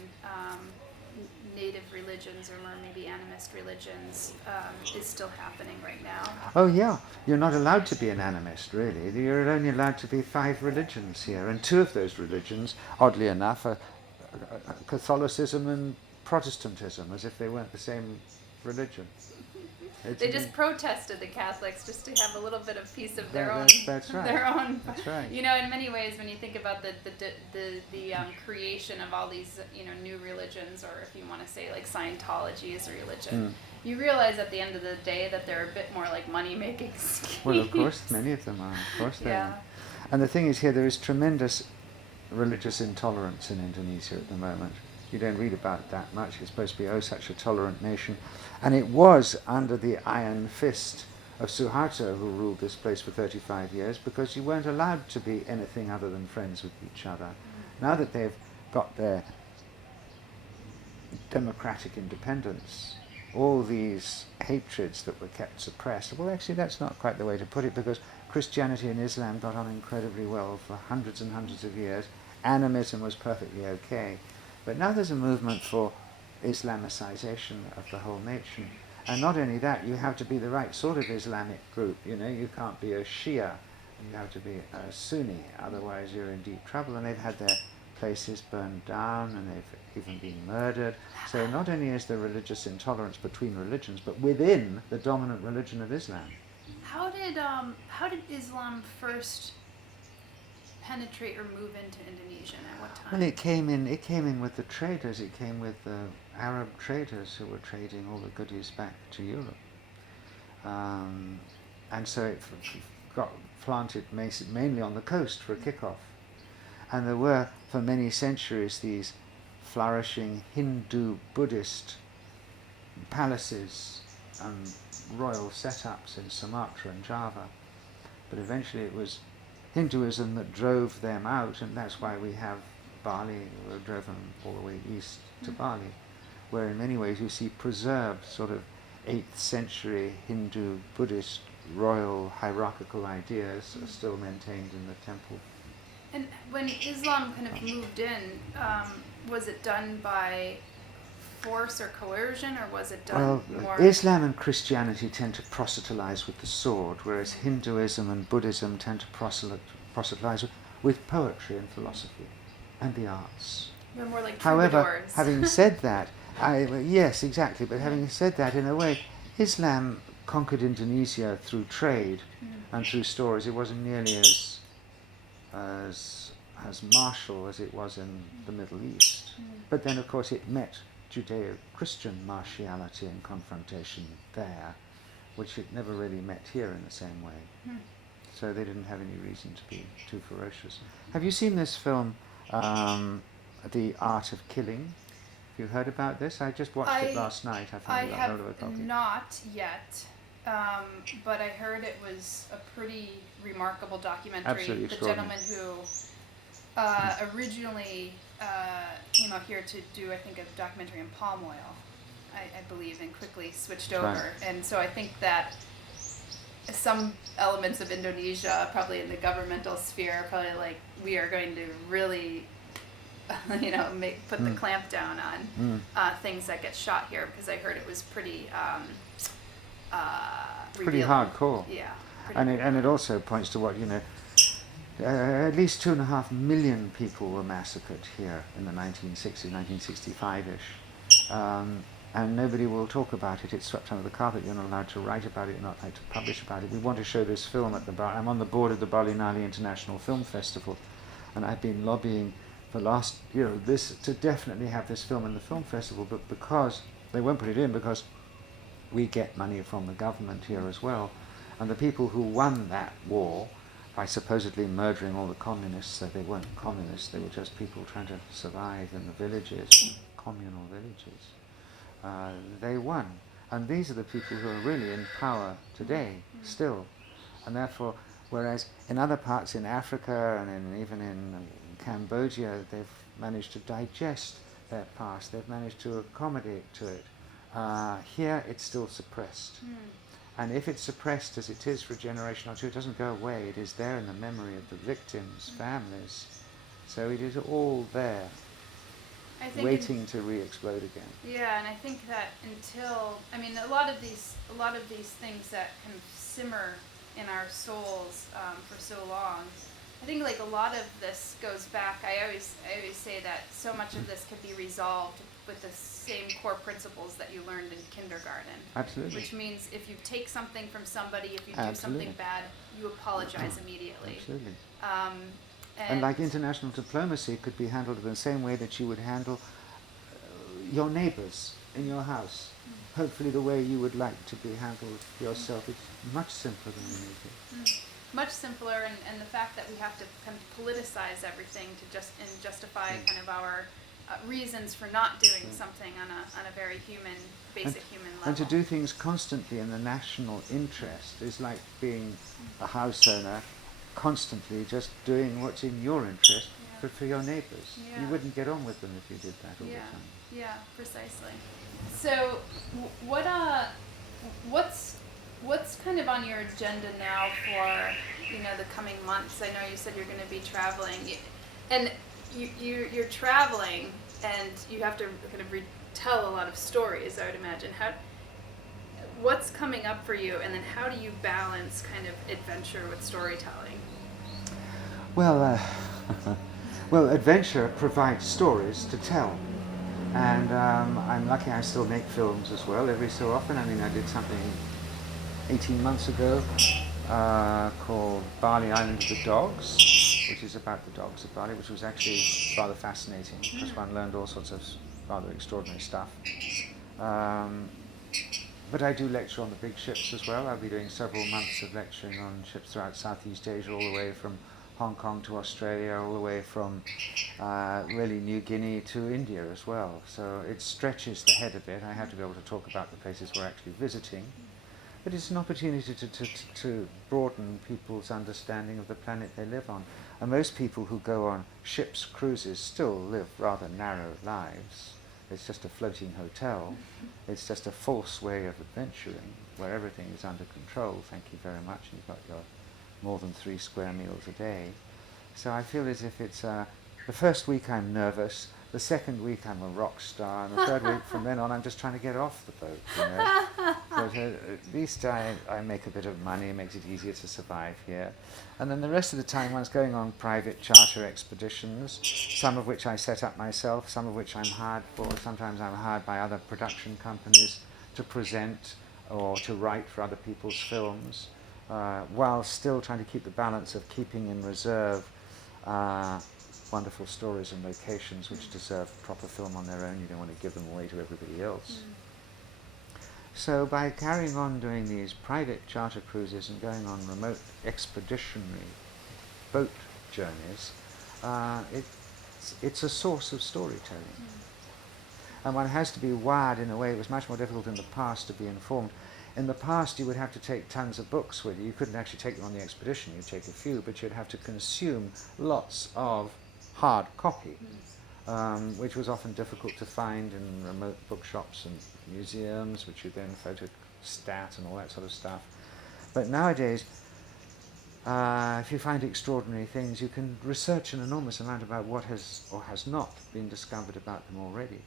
native religions, or maybe animist religions, is still happening right now? Oh yeah, you're not allowed to be an animist, really. You're only allowed to be 5 religions here, and 2 of those religions, oddly enough, are Catholicism and Protestantism, as if they weren't the same religion. They just protested the Catholics just to have a little bit of peace of their own. That's right. Their own. That's right. You know, in many ways, when you think about the creation of all these, new religions, or if you want to say like Scientology is a religion, you realize at the end of the day that they're a bit more like money-making schemes. Well, of course, many of them are. Of course they Yeah. are. And the thing is here, there is tremendous religious intolerance in Indonesia at the moment. You don't read about that much. It's supposed to be, such a tolerant nation. And it was under the iron fist of Suharto, who ruled this place for 35 years, because you weren't allowed to be anything other than friends with each other. Now that they've got their democratic independence, all these hatreds that were kept suppressed, well, actually that's not quite the way to put it, because Christianity and Islam got on incredibly well for hundreds and hundreds of years. Animism was perfectly okay. But now there's a movement for Islamicization of the whole nation. And not only that, you have to be the right sort of Islamic group. You can't be a Shia, you have to be a Sunni, otherwise you're in deep trouble. And they've had their places burned down, and they've even been murdered. So not only is there religious intolerance between religions, but within the dominant religion of Islam. How did Islam first penetrate or move into Indonesia, and at what time? Well, it came in with the traders. It came with the Arab traders who were trading all the goodies back to Europe. And so it got planted mainly on the coast for a kick-off. And there were, for many centuries, these flourishing Hindu-Buddhist palaces and royal setups in Sumatra and Java. But eventually it was Hinduism that drove them out, and that's why we have Bali. We were driven all the way east to Bali, where in many ways you see preserved sort of 8th century Hindu, Buddhist, royal, hierarchical ideas are still maintained in the temple. And when Islam kind of moved in, was it done by force or coercion, or was it done more... Islam and Christianity tend to proselytize with the sword, whereas Hinduism and Buddhism tend to proselytize with poetry and philosophy and the arts. They're more like However, troubadours. having said that, yes, exactly, but having said that, in a way, Islam conquered Indonesia through trade and through stories. It wasn't nearly as martial as it was in the Middle East. But then, of course, it met Judeo-Christian martiality and confrontation there, which it never really met here in the same way. So they didn't have any reason to be too ferocious. Have you seen this film, The Art of Killing? Have you heard about this? I just watched it last night. I have not yet, but I heard it was a pretty remarkable documentary. Absolutely the gentleman who originally came out here to do, I think, a documentary on palm oil, I believe, and quickly switched over. Right. And so I think that some elements of Indonesia, probably in the governmental sphere, are probably like, we are going to really, put the clamp down on things that get shot here, because I heard it was pretty pretty hardcore. Yeah. And it also points to what, at least 2.5 million people were massacred here in the 1960s, 1965-ish. And nobody will talk about it. It's swept under the carpet. You're not allowed to write about it. You're not allowed to publish about it. We want to show this film at the I'm on the board of the Balinali International Film Festival, and I've been lobbying for this to definitely have this film in the film festival, but because they won't put it in, because we get money from the government here as well. And the people who won that war by supposedly murdering all the communists, they weren't communists, they were just people trying to survive in the villages, communal villages. They won. And these are the people who are really in power today, still. And therefore, whereas in other parts in Africa and even in Cambodia, they've managed to digest their past, they've managed to accommodate to it. Here, it's still suppressed. And if it's suppressed as it is for a generation or two, it doesn't go away. It is there in the memory of the victims' families. So it is all there, waiting to re-explode again. Yeah, and I think that a lot of these things that kind of simmer in our souls for so long, I think like a lot of this goes back. I always say that so much of this could be resolved with the same core principles that you learned in kindergarten. Absolutely. Which means if you take something from somebody, if you do Absolutely. something bad, you apologize immediately. Absolutely. And And like international diplomacy could be handled in the same way that you would handle your neighbours in your house. Hopefully the way you would like to be handled yourself. It's much simpler than anything. Much simpler, and the fact that we have to kind of politicize everything to justify kind of our reasons for not doing something on a very basic human level. And to do things constantly in the national interest is like being a house owner, constantly just doing what's in your interest, but for your neighbours. Yeah. You wouldn't get on with them if you did that all the time. Yeah, precisely. So, what's kind of on your agenda now for the coming months? I know you said you're going to be traveling, and you're traveling, and you have to kind of retell a lot of stories, I would imagine. What's coming up for you, and then how do you balance kind of adventure with storytelling? Well, adventure provides stories to tell. And I'm lucky I still make films as well every so often. I mean, I did something 18 months ago called Bali Island of the Dogs, which is about the dogs of Bali, which was actually rather fascinating because one learned all sorts of rather extraordinary stuff. But I do lecture on the big ships as well. I'll be doing several months of lecturing on ships throughout Southeast Asia, all the way from Hong Kong to Australia, all the way from really New Guinea to India as well. So it stretches the head a bit. I have to be able to talk about the places we're actually visiting. But it's an opportunity to broaden people's understanding of the planet they live on. And most people who go on ships, cruises, still live rather narrow lives. It's just a floating hotel. It's just a false way of adventuring, where everything is under control, thank you very much, and you've got your more than 3 square meals a day. So I feel as if it's the first week I'm nervous, the second week I'm a rock star, and the third week from then on I'm just trying to get off the boat, But at least I make a bit of money, it makes it easier to survive here. And then the rest of the time one's going on private charter expeditions, some of which I set up myself, some of which I'm hired for. Sometimes I'm hired by other production companies to present or to write for other people's films, while still trying to keep the balance of keeping in reserve wonderful stories and locations which deserve proper film on their own. You don't want to give them away to everybody else. So by carrying on doing these private charter cruises and going on remote expeditionary boat journeys, it's a source of storytelling. And one has to be wired in a way. It was much more difficult in the past to be informed. In the past you would have to take tons of books with you. You couldn't actually take them on the expedition. You'd take a few, but you'd have to consume lots of hard copy, which was often difficult to find in remote bookshops and museums, which you then photostat and all that sort of stuff. But nowadays, if you find extraordinary things, you can research an enormous amount about what has or has not been discovered about them already.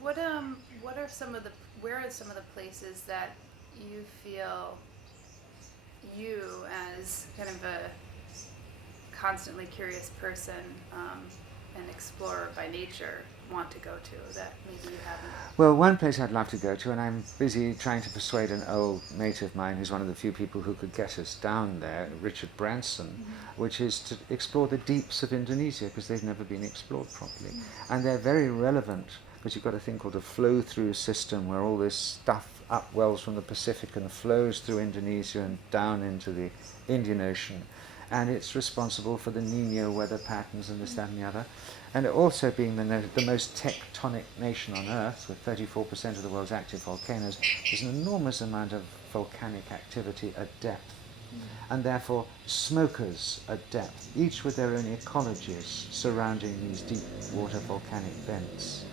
Where are some of the places that you feel you, as kind of a constantly curious person, an explorer by nature, want to go to that maybe you haven't? Well, one place I'd love to go to, and I'm busy trying to persuade an old mate of mine who's one of the few people who could get us down there, Richard Branson, which is to explore the deeps of Indonesia, because they've never been explored properly. And they're very relevant, because you've got a thing called a flow-through system, where all this stuff upwells from the Pacific and flows through Indonesia and down into the Indian Ocean. And it's responsible for the Nino weather patterns and this, that and the other. And it also being the most tectonic nation on Earth, with 34% of the world's active volcanoes, there's an enormous amount of volcanic activity at depth. And therefore smokers at depth, each with their own ecologies surrounding these deep water volcanic vents.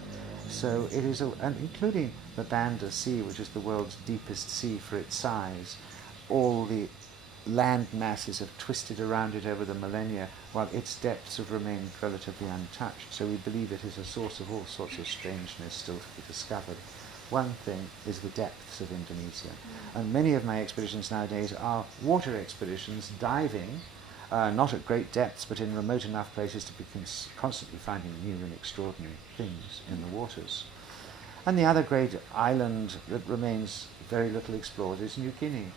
So it is, and including the Banda Sea, which is the world's deepest sea for its size, all the land masses have twisted around it over the millennia, while its depths have remained relatively untouched. So we believe it is a source of all sorts of strangeness still to be discovered. One thing is the depths of Indonesia. And many of my expeditions nowadays are water expeditions, diving, not at great depths, but in remote enough places to be constantly finding new and extraordinary things in the waters. And the other great island that remains very little explored is New Guinea.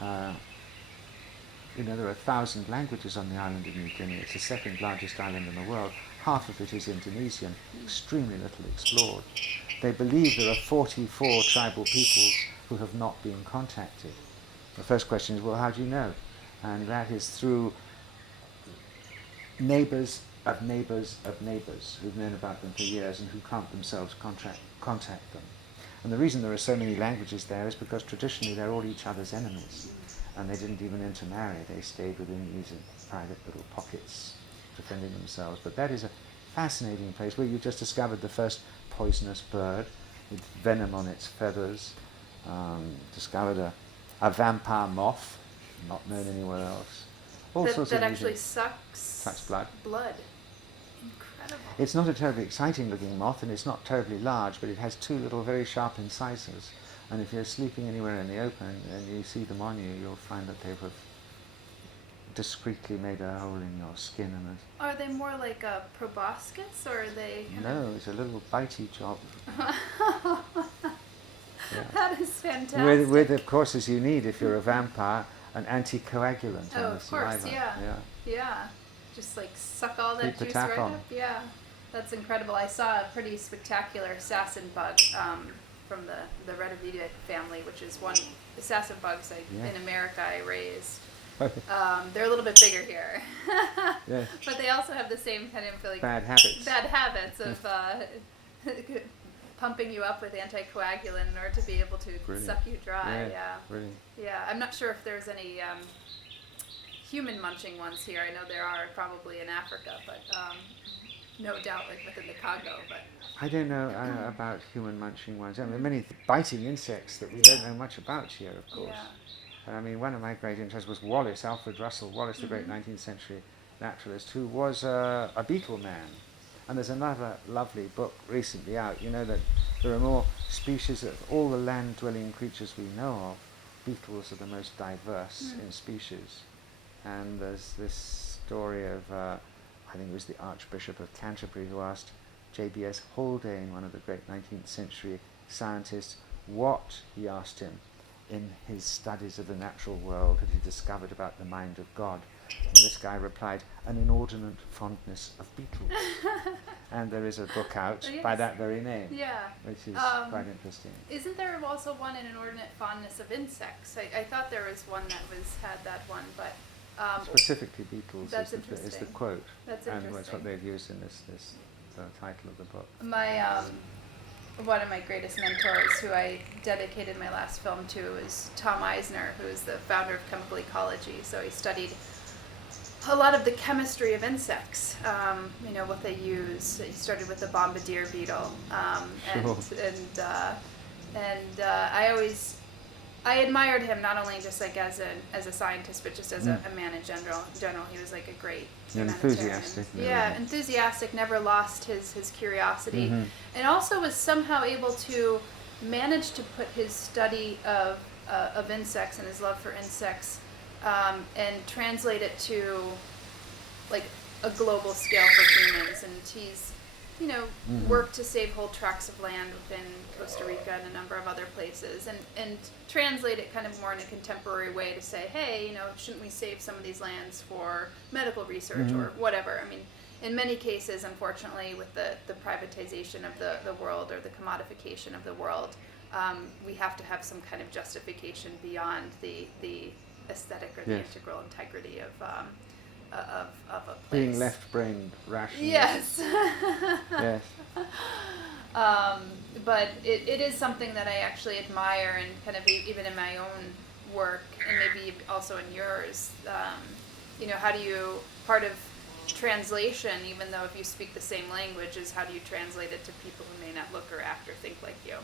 There are 1,000 languages on the island of New Guinea. It's the second largest island in the world. Half of it is Indonesian, extremely little explored. They believe there are 44 tribal peoples who have not been contacted. The first question is, well, how do you know? And that is through neighbours of neighbours of neighbours who've known about them for years and who can't themselves contact them. And the reason there are so many languages there is because traditionally they're all each other's enemies, and they didn't even intermarry. They stayed within these private little pockets, defending themselves. But that is a fascinating place where you just discovered the first poisonous bird with venom on its feathers, discovered a vampire moth, not known anywhere else. All sorts that of actually sucks blood. Incredible. It's not a terribly exciting looking moth, and it's not terribly large, but it has two little very sharp incisors. And if you're sleeping anywhere in the open and you see them on you, you'll find that they have discreetly made a hole in your skin. Are they more like a proboscis, or are they? No, it's a little bitey job. Yeah. That is fantastic. With, of course, as you need if you're a vampire, an anticoagulant on the saliva. Of course, yeah. Just like suck all that Keep the juice tap right on. up. Yeah, that's incredible. I saw a pretty spectacular assassin bug from the Redividia family, which is one assassin bugs in America I raised. They're a little bit bigger here, Yes. but they also have the same kind of like Bad habits of pumping you up with anticoagulant in order to be able to Brilliant. suck you dry. Yeah. Brilliant. Yeah, I'm not sure if there's any human munching ones here. I know there are probably in Africa, but no doubt like within the Congo. But I don't know about human munching ones. I mean, many biting insects that we don't know much about here, of course. yeah. But I mean, one of my great interests was Wallace, Alfred Russel Wallace, the great 19th century naturalist, who was a beetle man. And there's another lovely book recently out, that there are more species of all the land-dwelling creatures we know of. Beetles are the most diverse in species. And there's this story of, I think it was the Archbishop of Canterbury, who asked J.B.S. Haldane, one of the great 19th century scientists, what, he asked him, in his studies of the natural world had he discovered about the mind of God. And this guy replied, an inordinate fondness of beetles. And there is a book out by that very name, which is quite interesting. Isn't there also one, an inordinate fondness of insects? I thought there was one that had that one, but specifically beetles is the quote. That's and interesting. that's what they've used in this title of the book. My one of my greatest mentors, who I dedicated my last film to, is Tom Eisner, who is the founder of chemical ecology. So he studied a lot of the chemistry of insects, what they use. He started with the bombardier beetle, I admired him not only just like as a scientist, but just as a man in general. He was like a great enthusiastic. Enthusiastic. Never lost his curiosity, and also was somehow able to manage to put his study of insects and his love for insects and translate it to like a global scale for humans. And he's worked to save whole tracts of land within Costa Rica and a number of other places, and translate it kind of more in a contemporary way to say, hey, shouldn't we save some of these lands for medical research or whatever. I mean, in many cases, unfortunately, with the privatization of the world or the commodification of the world, we have to have some kind of justification beyond the aesthetic or the integral integrity of a place. Being left-brained, rational. Yes. Yes. But it is something that I actually admire, and kind of even in my own work, and maybe also in yours. How do you, part of translation, even though if you speak the same language, is how do you translate it to people who may not look or act or think like you?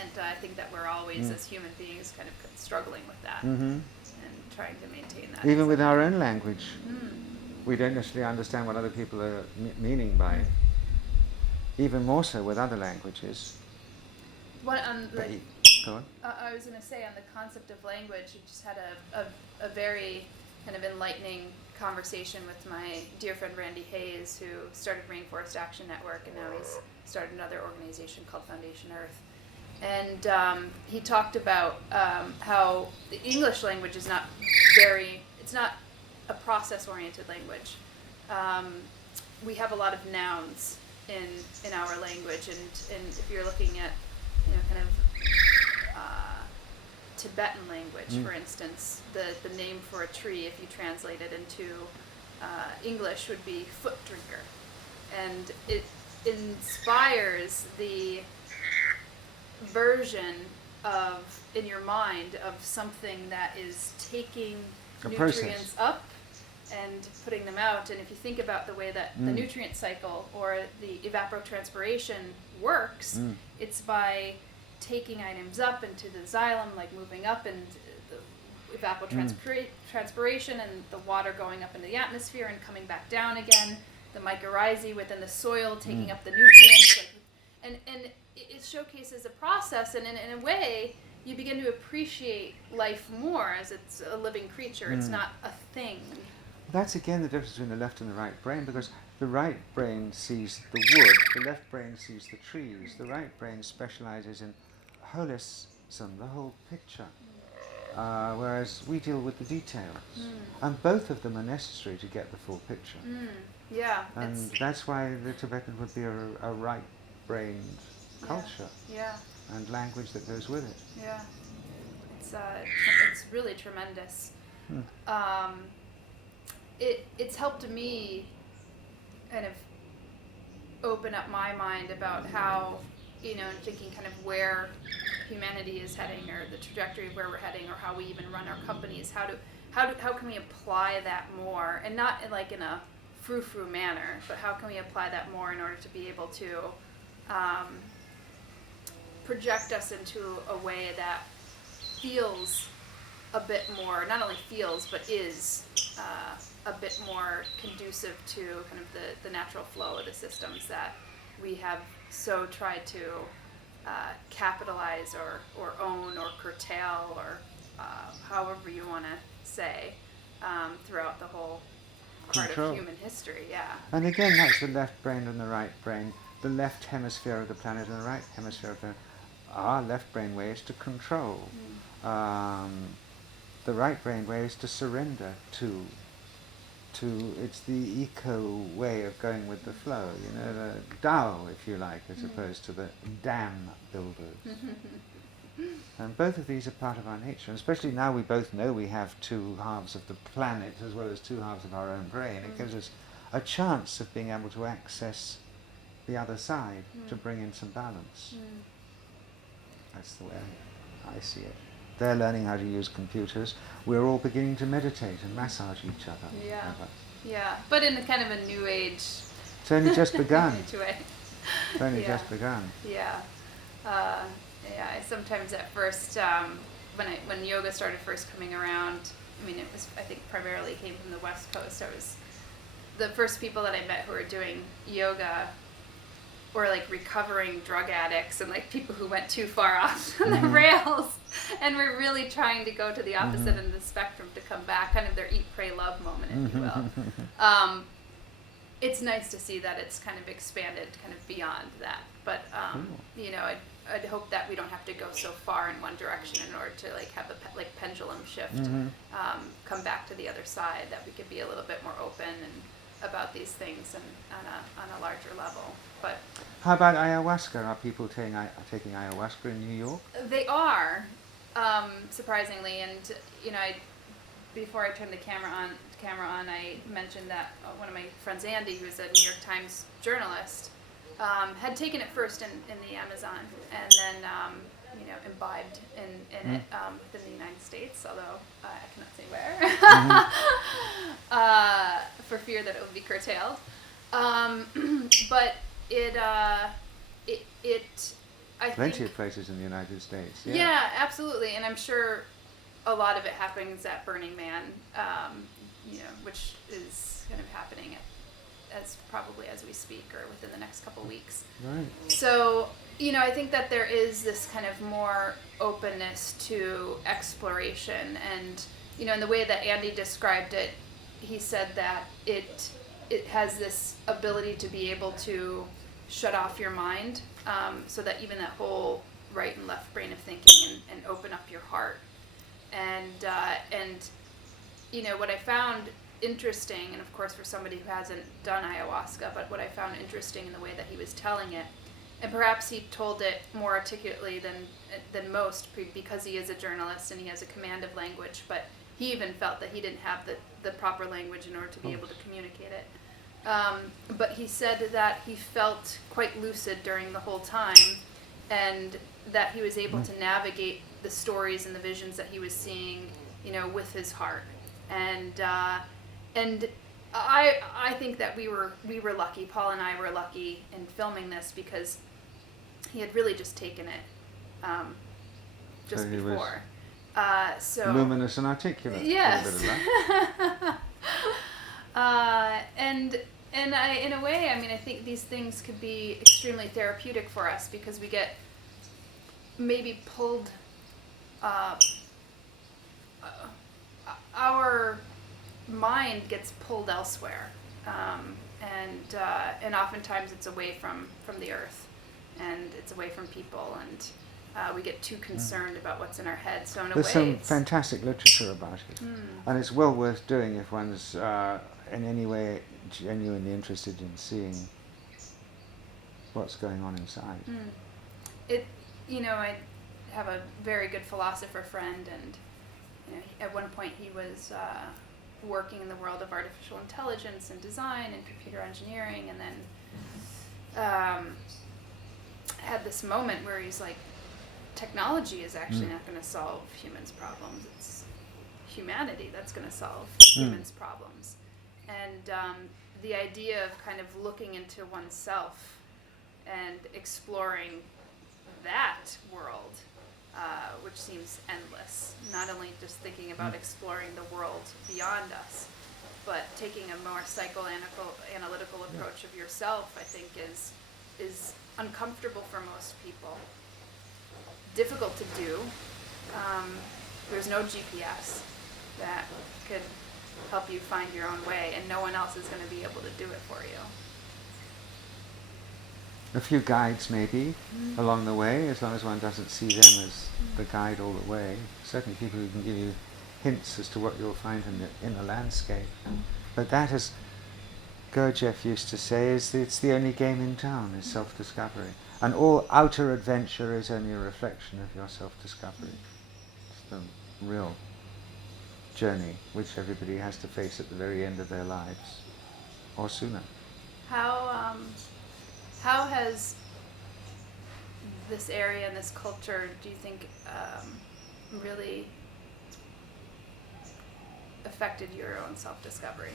And I think that we're always, as human beings, kind of struggling with that and trying to maintain that. Even with our own language, we don't necessarily understand what other people are meaning by it. Even more so with other languages. Go on. I I was going to say, on the concept of language, you just had a very kind of enlightening conversation with my dear friend Randy Hayes, who started Rainforest Action Network, and now he's started another organization called Foundation Earth. And he talked about how the English language is not it's not a process-oriented language. We have a lot of nouns in our language, and if you're looking at, kind of Tibetan language, for instance, the name for a tree, if you translate it into English, would be foot drinker. And it inspires the version of, in your mind, of something that is taking nutrients up and putting them out. And if you think about the way that the nutrient cycle or the evapotranspiration works, it's by taking items up into the xylem, like moving up, and the evapotranspiration and the water going up into the atmosphere and coming back down again, the mycorrhizae within the soil taking up the nutrients, and it showcases a process, and in a way you begin to appreciate life more as it's a living creature. It's not a thing. That's again the difference between the left and the right brain, because the right brain sees the wood, the left brain sees the trees. The right brain specializes in holism, the whole picture, whereas we deal with the details. And both of them are necessary to get the full picture. Yeah. And that's why the Tibetan would be a right-brained culture. Yeah. And language that goes with it. Yeah. It's really tremendous. It's helped me kind of open up my mind about how, thinking kind of where humanity is heading, or the trajectory of where we're heading, or how we even run our companies. How can we apply that more, and not in a frou-frou manner, but how can we apply that more in order to be able to project us into a way that feels a bit more, not only feels, but is a bit more conducive to kind of the natural flow of the systems that we have so tried to capitalize or own or curtail, or however you want to say, throughout the whole part of human history. Yeah. And again, that's the left brain and the right brain, the left hemisphere of the planet and the right hemisphere of the planet. Our left brain way is to control. The right brain way is to surrender to it's the eco way of going with the flow, the Tao, if you like, as opposed to the dam builders. And both of these are part of our nature, and especially now we both know we have two halves of the planet as well as two halves of our own brain. It gives us a chance of being able to access the other side to bring in some balance. That's the way I see it. They're learning how to use computers. We're all beginning to meditate and massage each other. Yeah. Yeah, but in a kind of a new age. It's only just begun. It's only just begun. Yeah. I sometimes at first, when yoga started first coming around, it was, I think, primarily came from the West Coast. I was the first people that I met who were doing yoga were like recovering drug addicts and like people who went too far off the rails, and were really trying to go to the opposite end of the spectrum to come back, kind of their eat, pray, love moment, if you will. It's nice to see that it's kind of expanded kind of beyond that, but I'd hope that we don't have to go so far in one direction in order to like have a pendulum shift, come back to the other side, that we could be a little bit more open and about these things and on a larger level. But how about ayahuasca? Are people taking ayahuasca in New York? They are, surprisingly, and before I turned the camera on, I mentioned that one of my friends, Andy, who's a New York Times journalist, had taken it first in the Amazon, and then imbibed in it within the United States, although I cannot say where, for fear that it would be curtailed. But I plenty think, of places in the United States. Yeah, absolutely, and I'm sure a lot of it happens at Burning Man, which is kind of happening probably as we speak, or within the next couple weeks. Right. So, I think that there is this kind of more openness to exploration, and in the way that Andy described it, he said that it has this ability to be able to shut off your mind, so that even that whole right and left brain of thinking, and open up your heart. And what I found interesting, and of course for somebody who hasn't done ayahuasca, but what I found interesting in the way that he was telling it, and perhaps he told it more articulately than most, because he is a journalist and he has a command of language, but he even felt that he didn't have the proper language in order to be able to communicate it. But he said that he felt quite lucid during the whole time, and that he was able to navigate the stories and the visions that he was seeing, with his heart. And I think that we were lucky. Paul and I were lucky in filming this, because he had really just taken it just so before. So luminous and articulate. Yes. A bit of that. And I, in a way, I think these things could be extremely therapeutic for us, because we get maybe pulled, our mind gets pulled elsewhere, and oftentimes it's away from the earth, and it's away from people, and we get too concerned about what's in our head. So in a There's way, some fantastic literature about it, and it's well worth doing if one's in any way genuinely interested in seeing what's going on inside. I have a very good philosopher friend, and at one point he was working in the world of artificial intelligence and design and computer engineering, and then had this moment where he's like, technology is actually not going to solve humans' problems. It's humanity that's going to solve humans' problems. And the idea of kind of looking into oneself and exploring that world, which seems endless. Not only just thinking about exploring the world beyond us, but taking a more psychoanalytical approach of yourself, I think is uncomfortable for most people. Difficult to do. There's no GPS that could help you find your own way, and no one else is going to be able to do it for you. A few guides maybe along the way, as long as one doesn't see them as the guide all the way. Certainly people who can give you hints as to what you'll find in the landscape. But that, as Gurdjieff used to say, it's the only game in town, is self-discovery. And all outer adventure is only a reflection of your self-discovery. It's the real journey which everybody has to face at the very end of their lives, or sooner. How has this area and this culture, do you think, really affected your own self-discovery?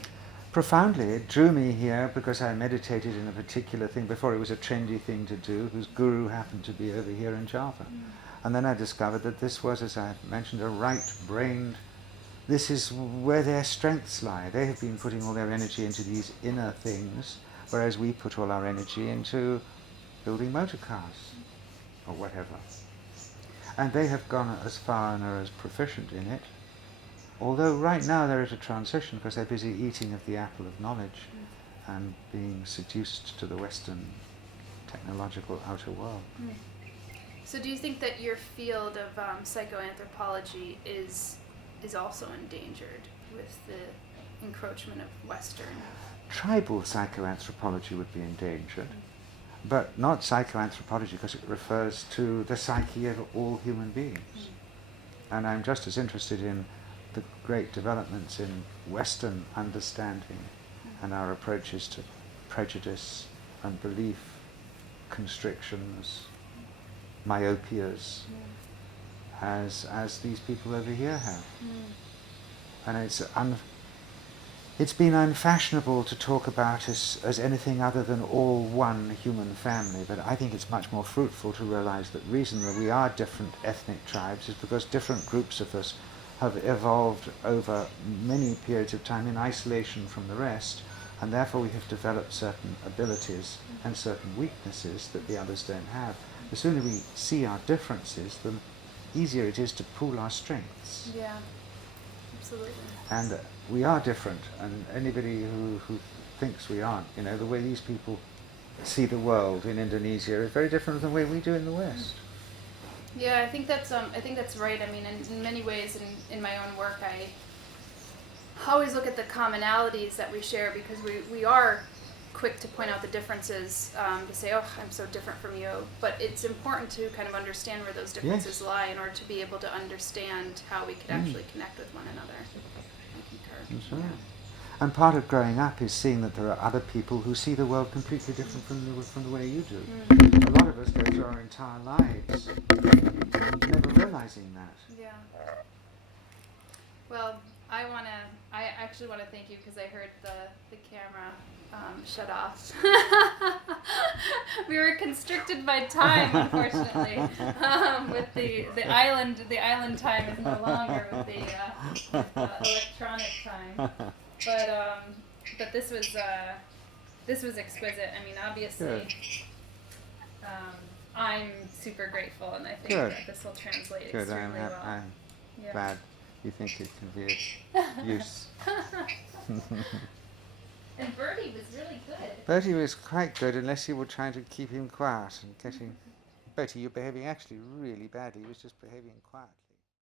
Profoundly. It drew me here because I meditated in a particular thing before it was a trendy thing to do, whose guru happened to be over here in Java. And then I discovered that this was, as I mentioned, a right-brained, this is where their strengths lie. They have been putting all their energy into these inner things, whereas we put all our energy into building motor cars or whatever. And they have gone as far and are as proficient in it. Although right now they're at a transition because they're busy eating of the apple of knowledge and being seduced to the Western technological outer world. So do you think that your field of psychoanthropology is also endangered with the encroachment of Western? Tribal psychoanthropology would be endangered, but not psychoanthropology because it refers to the psyche of all human beings. And I'm just as interested in the great developments in Western understanding and our approaches to prejudice and belief, constrictions, myopias, as these people over here have. And it's been unfashionable to talk about us as anything other than all one human family, but I think it's much more fruitful to realize that the reason that we are different ethnic tribes is because different groups of us have evolved over many periods of time in isolation from the rest, and therefore we have developed certain abilities and certain weaknesses that the others don't have. The sooner we see our differences, the easier it is to pool our strengths. Yeah, Absolutely. And we are different, and anybody who thinks we aren't, you know, the way these people see the world in Indonesia is very different than the way we do in the West. Yeah, I think that's right. I mean, in many ways, in my own work, I always look at the commonalities that we share, because we are quick to point out the differences, to say, oh, I'm so different from you. But it's important to kind of understand where those differences lie in order to be able to understand how we could actually connect with one another. I concur. That's right. And part of growing up is seeing that there are other people who see the world completely different from the way you do. A lot of us go through our entire lives never realizing that. Yeah. Well, I actually want to thank you, because I heard the camera shut off. We were constricted by time, unfortunately. With the island time is no longer with the electronic time. But this was exquisite. I mean, obviously, I'm super grateful, and I think that this will translate extremely well. I'm glad you think it can be of use. And Bertie was really good. Bertie was quite good, unless you were trying to keep him quiet and getting... Bertie, you're behaving actually really badly. He was just behaving quietly.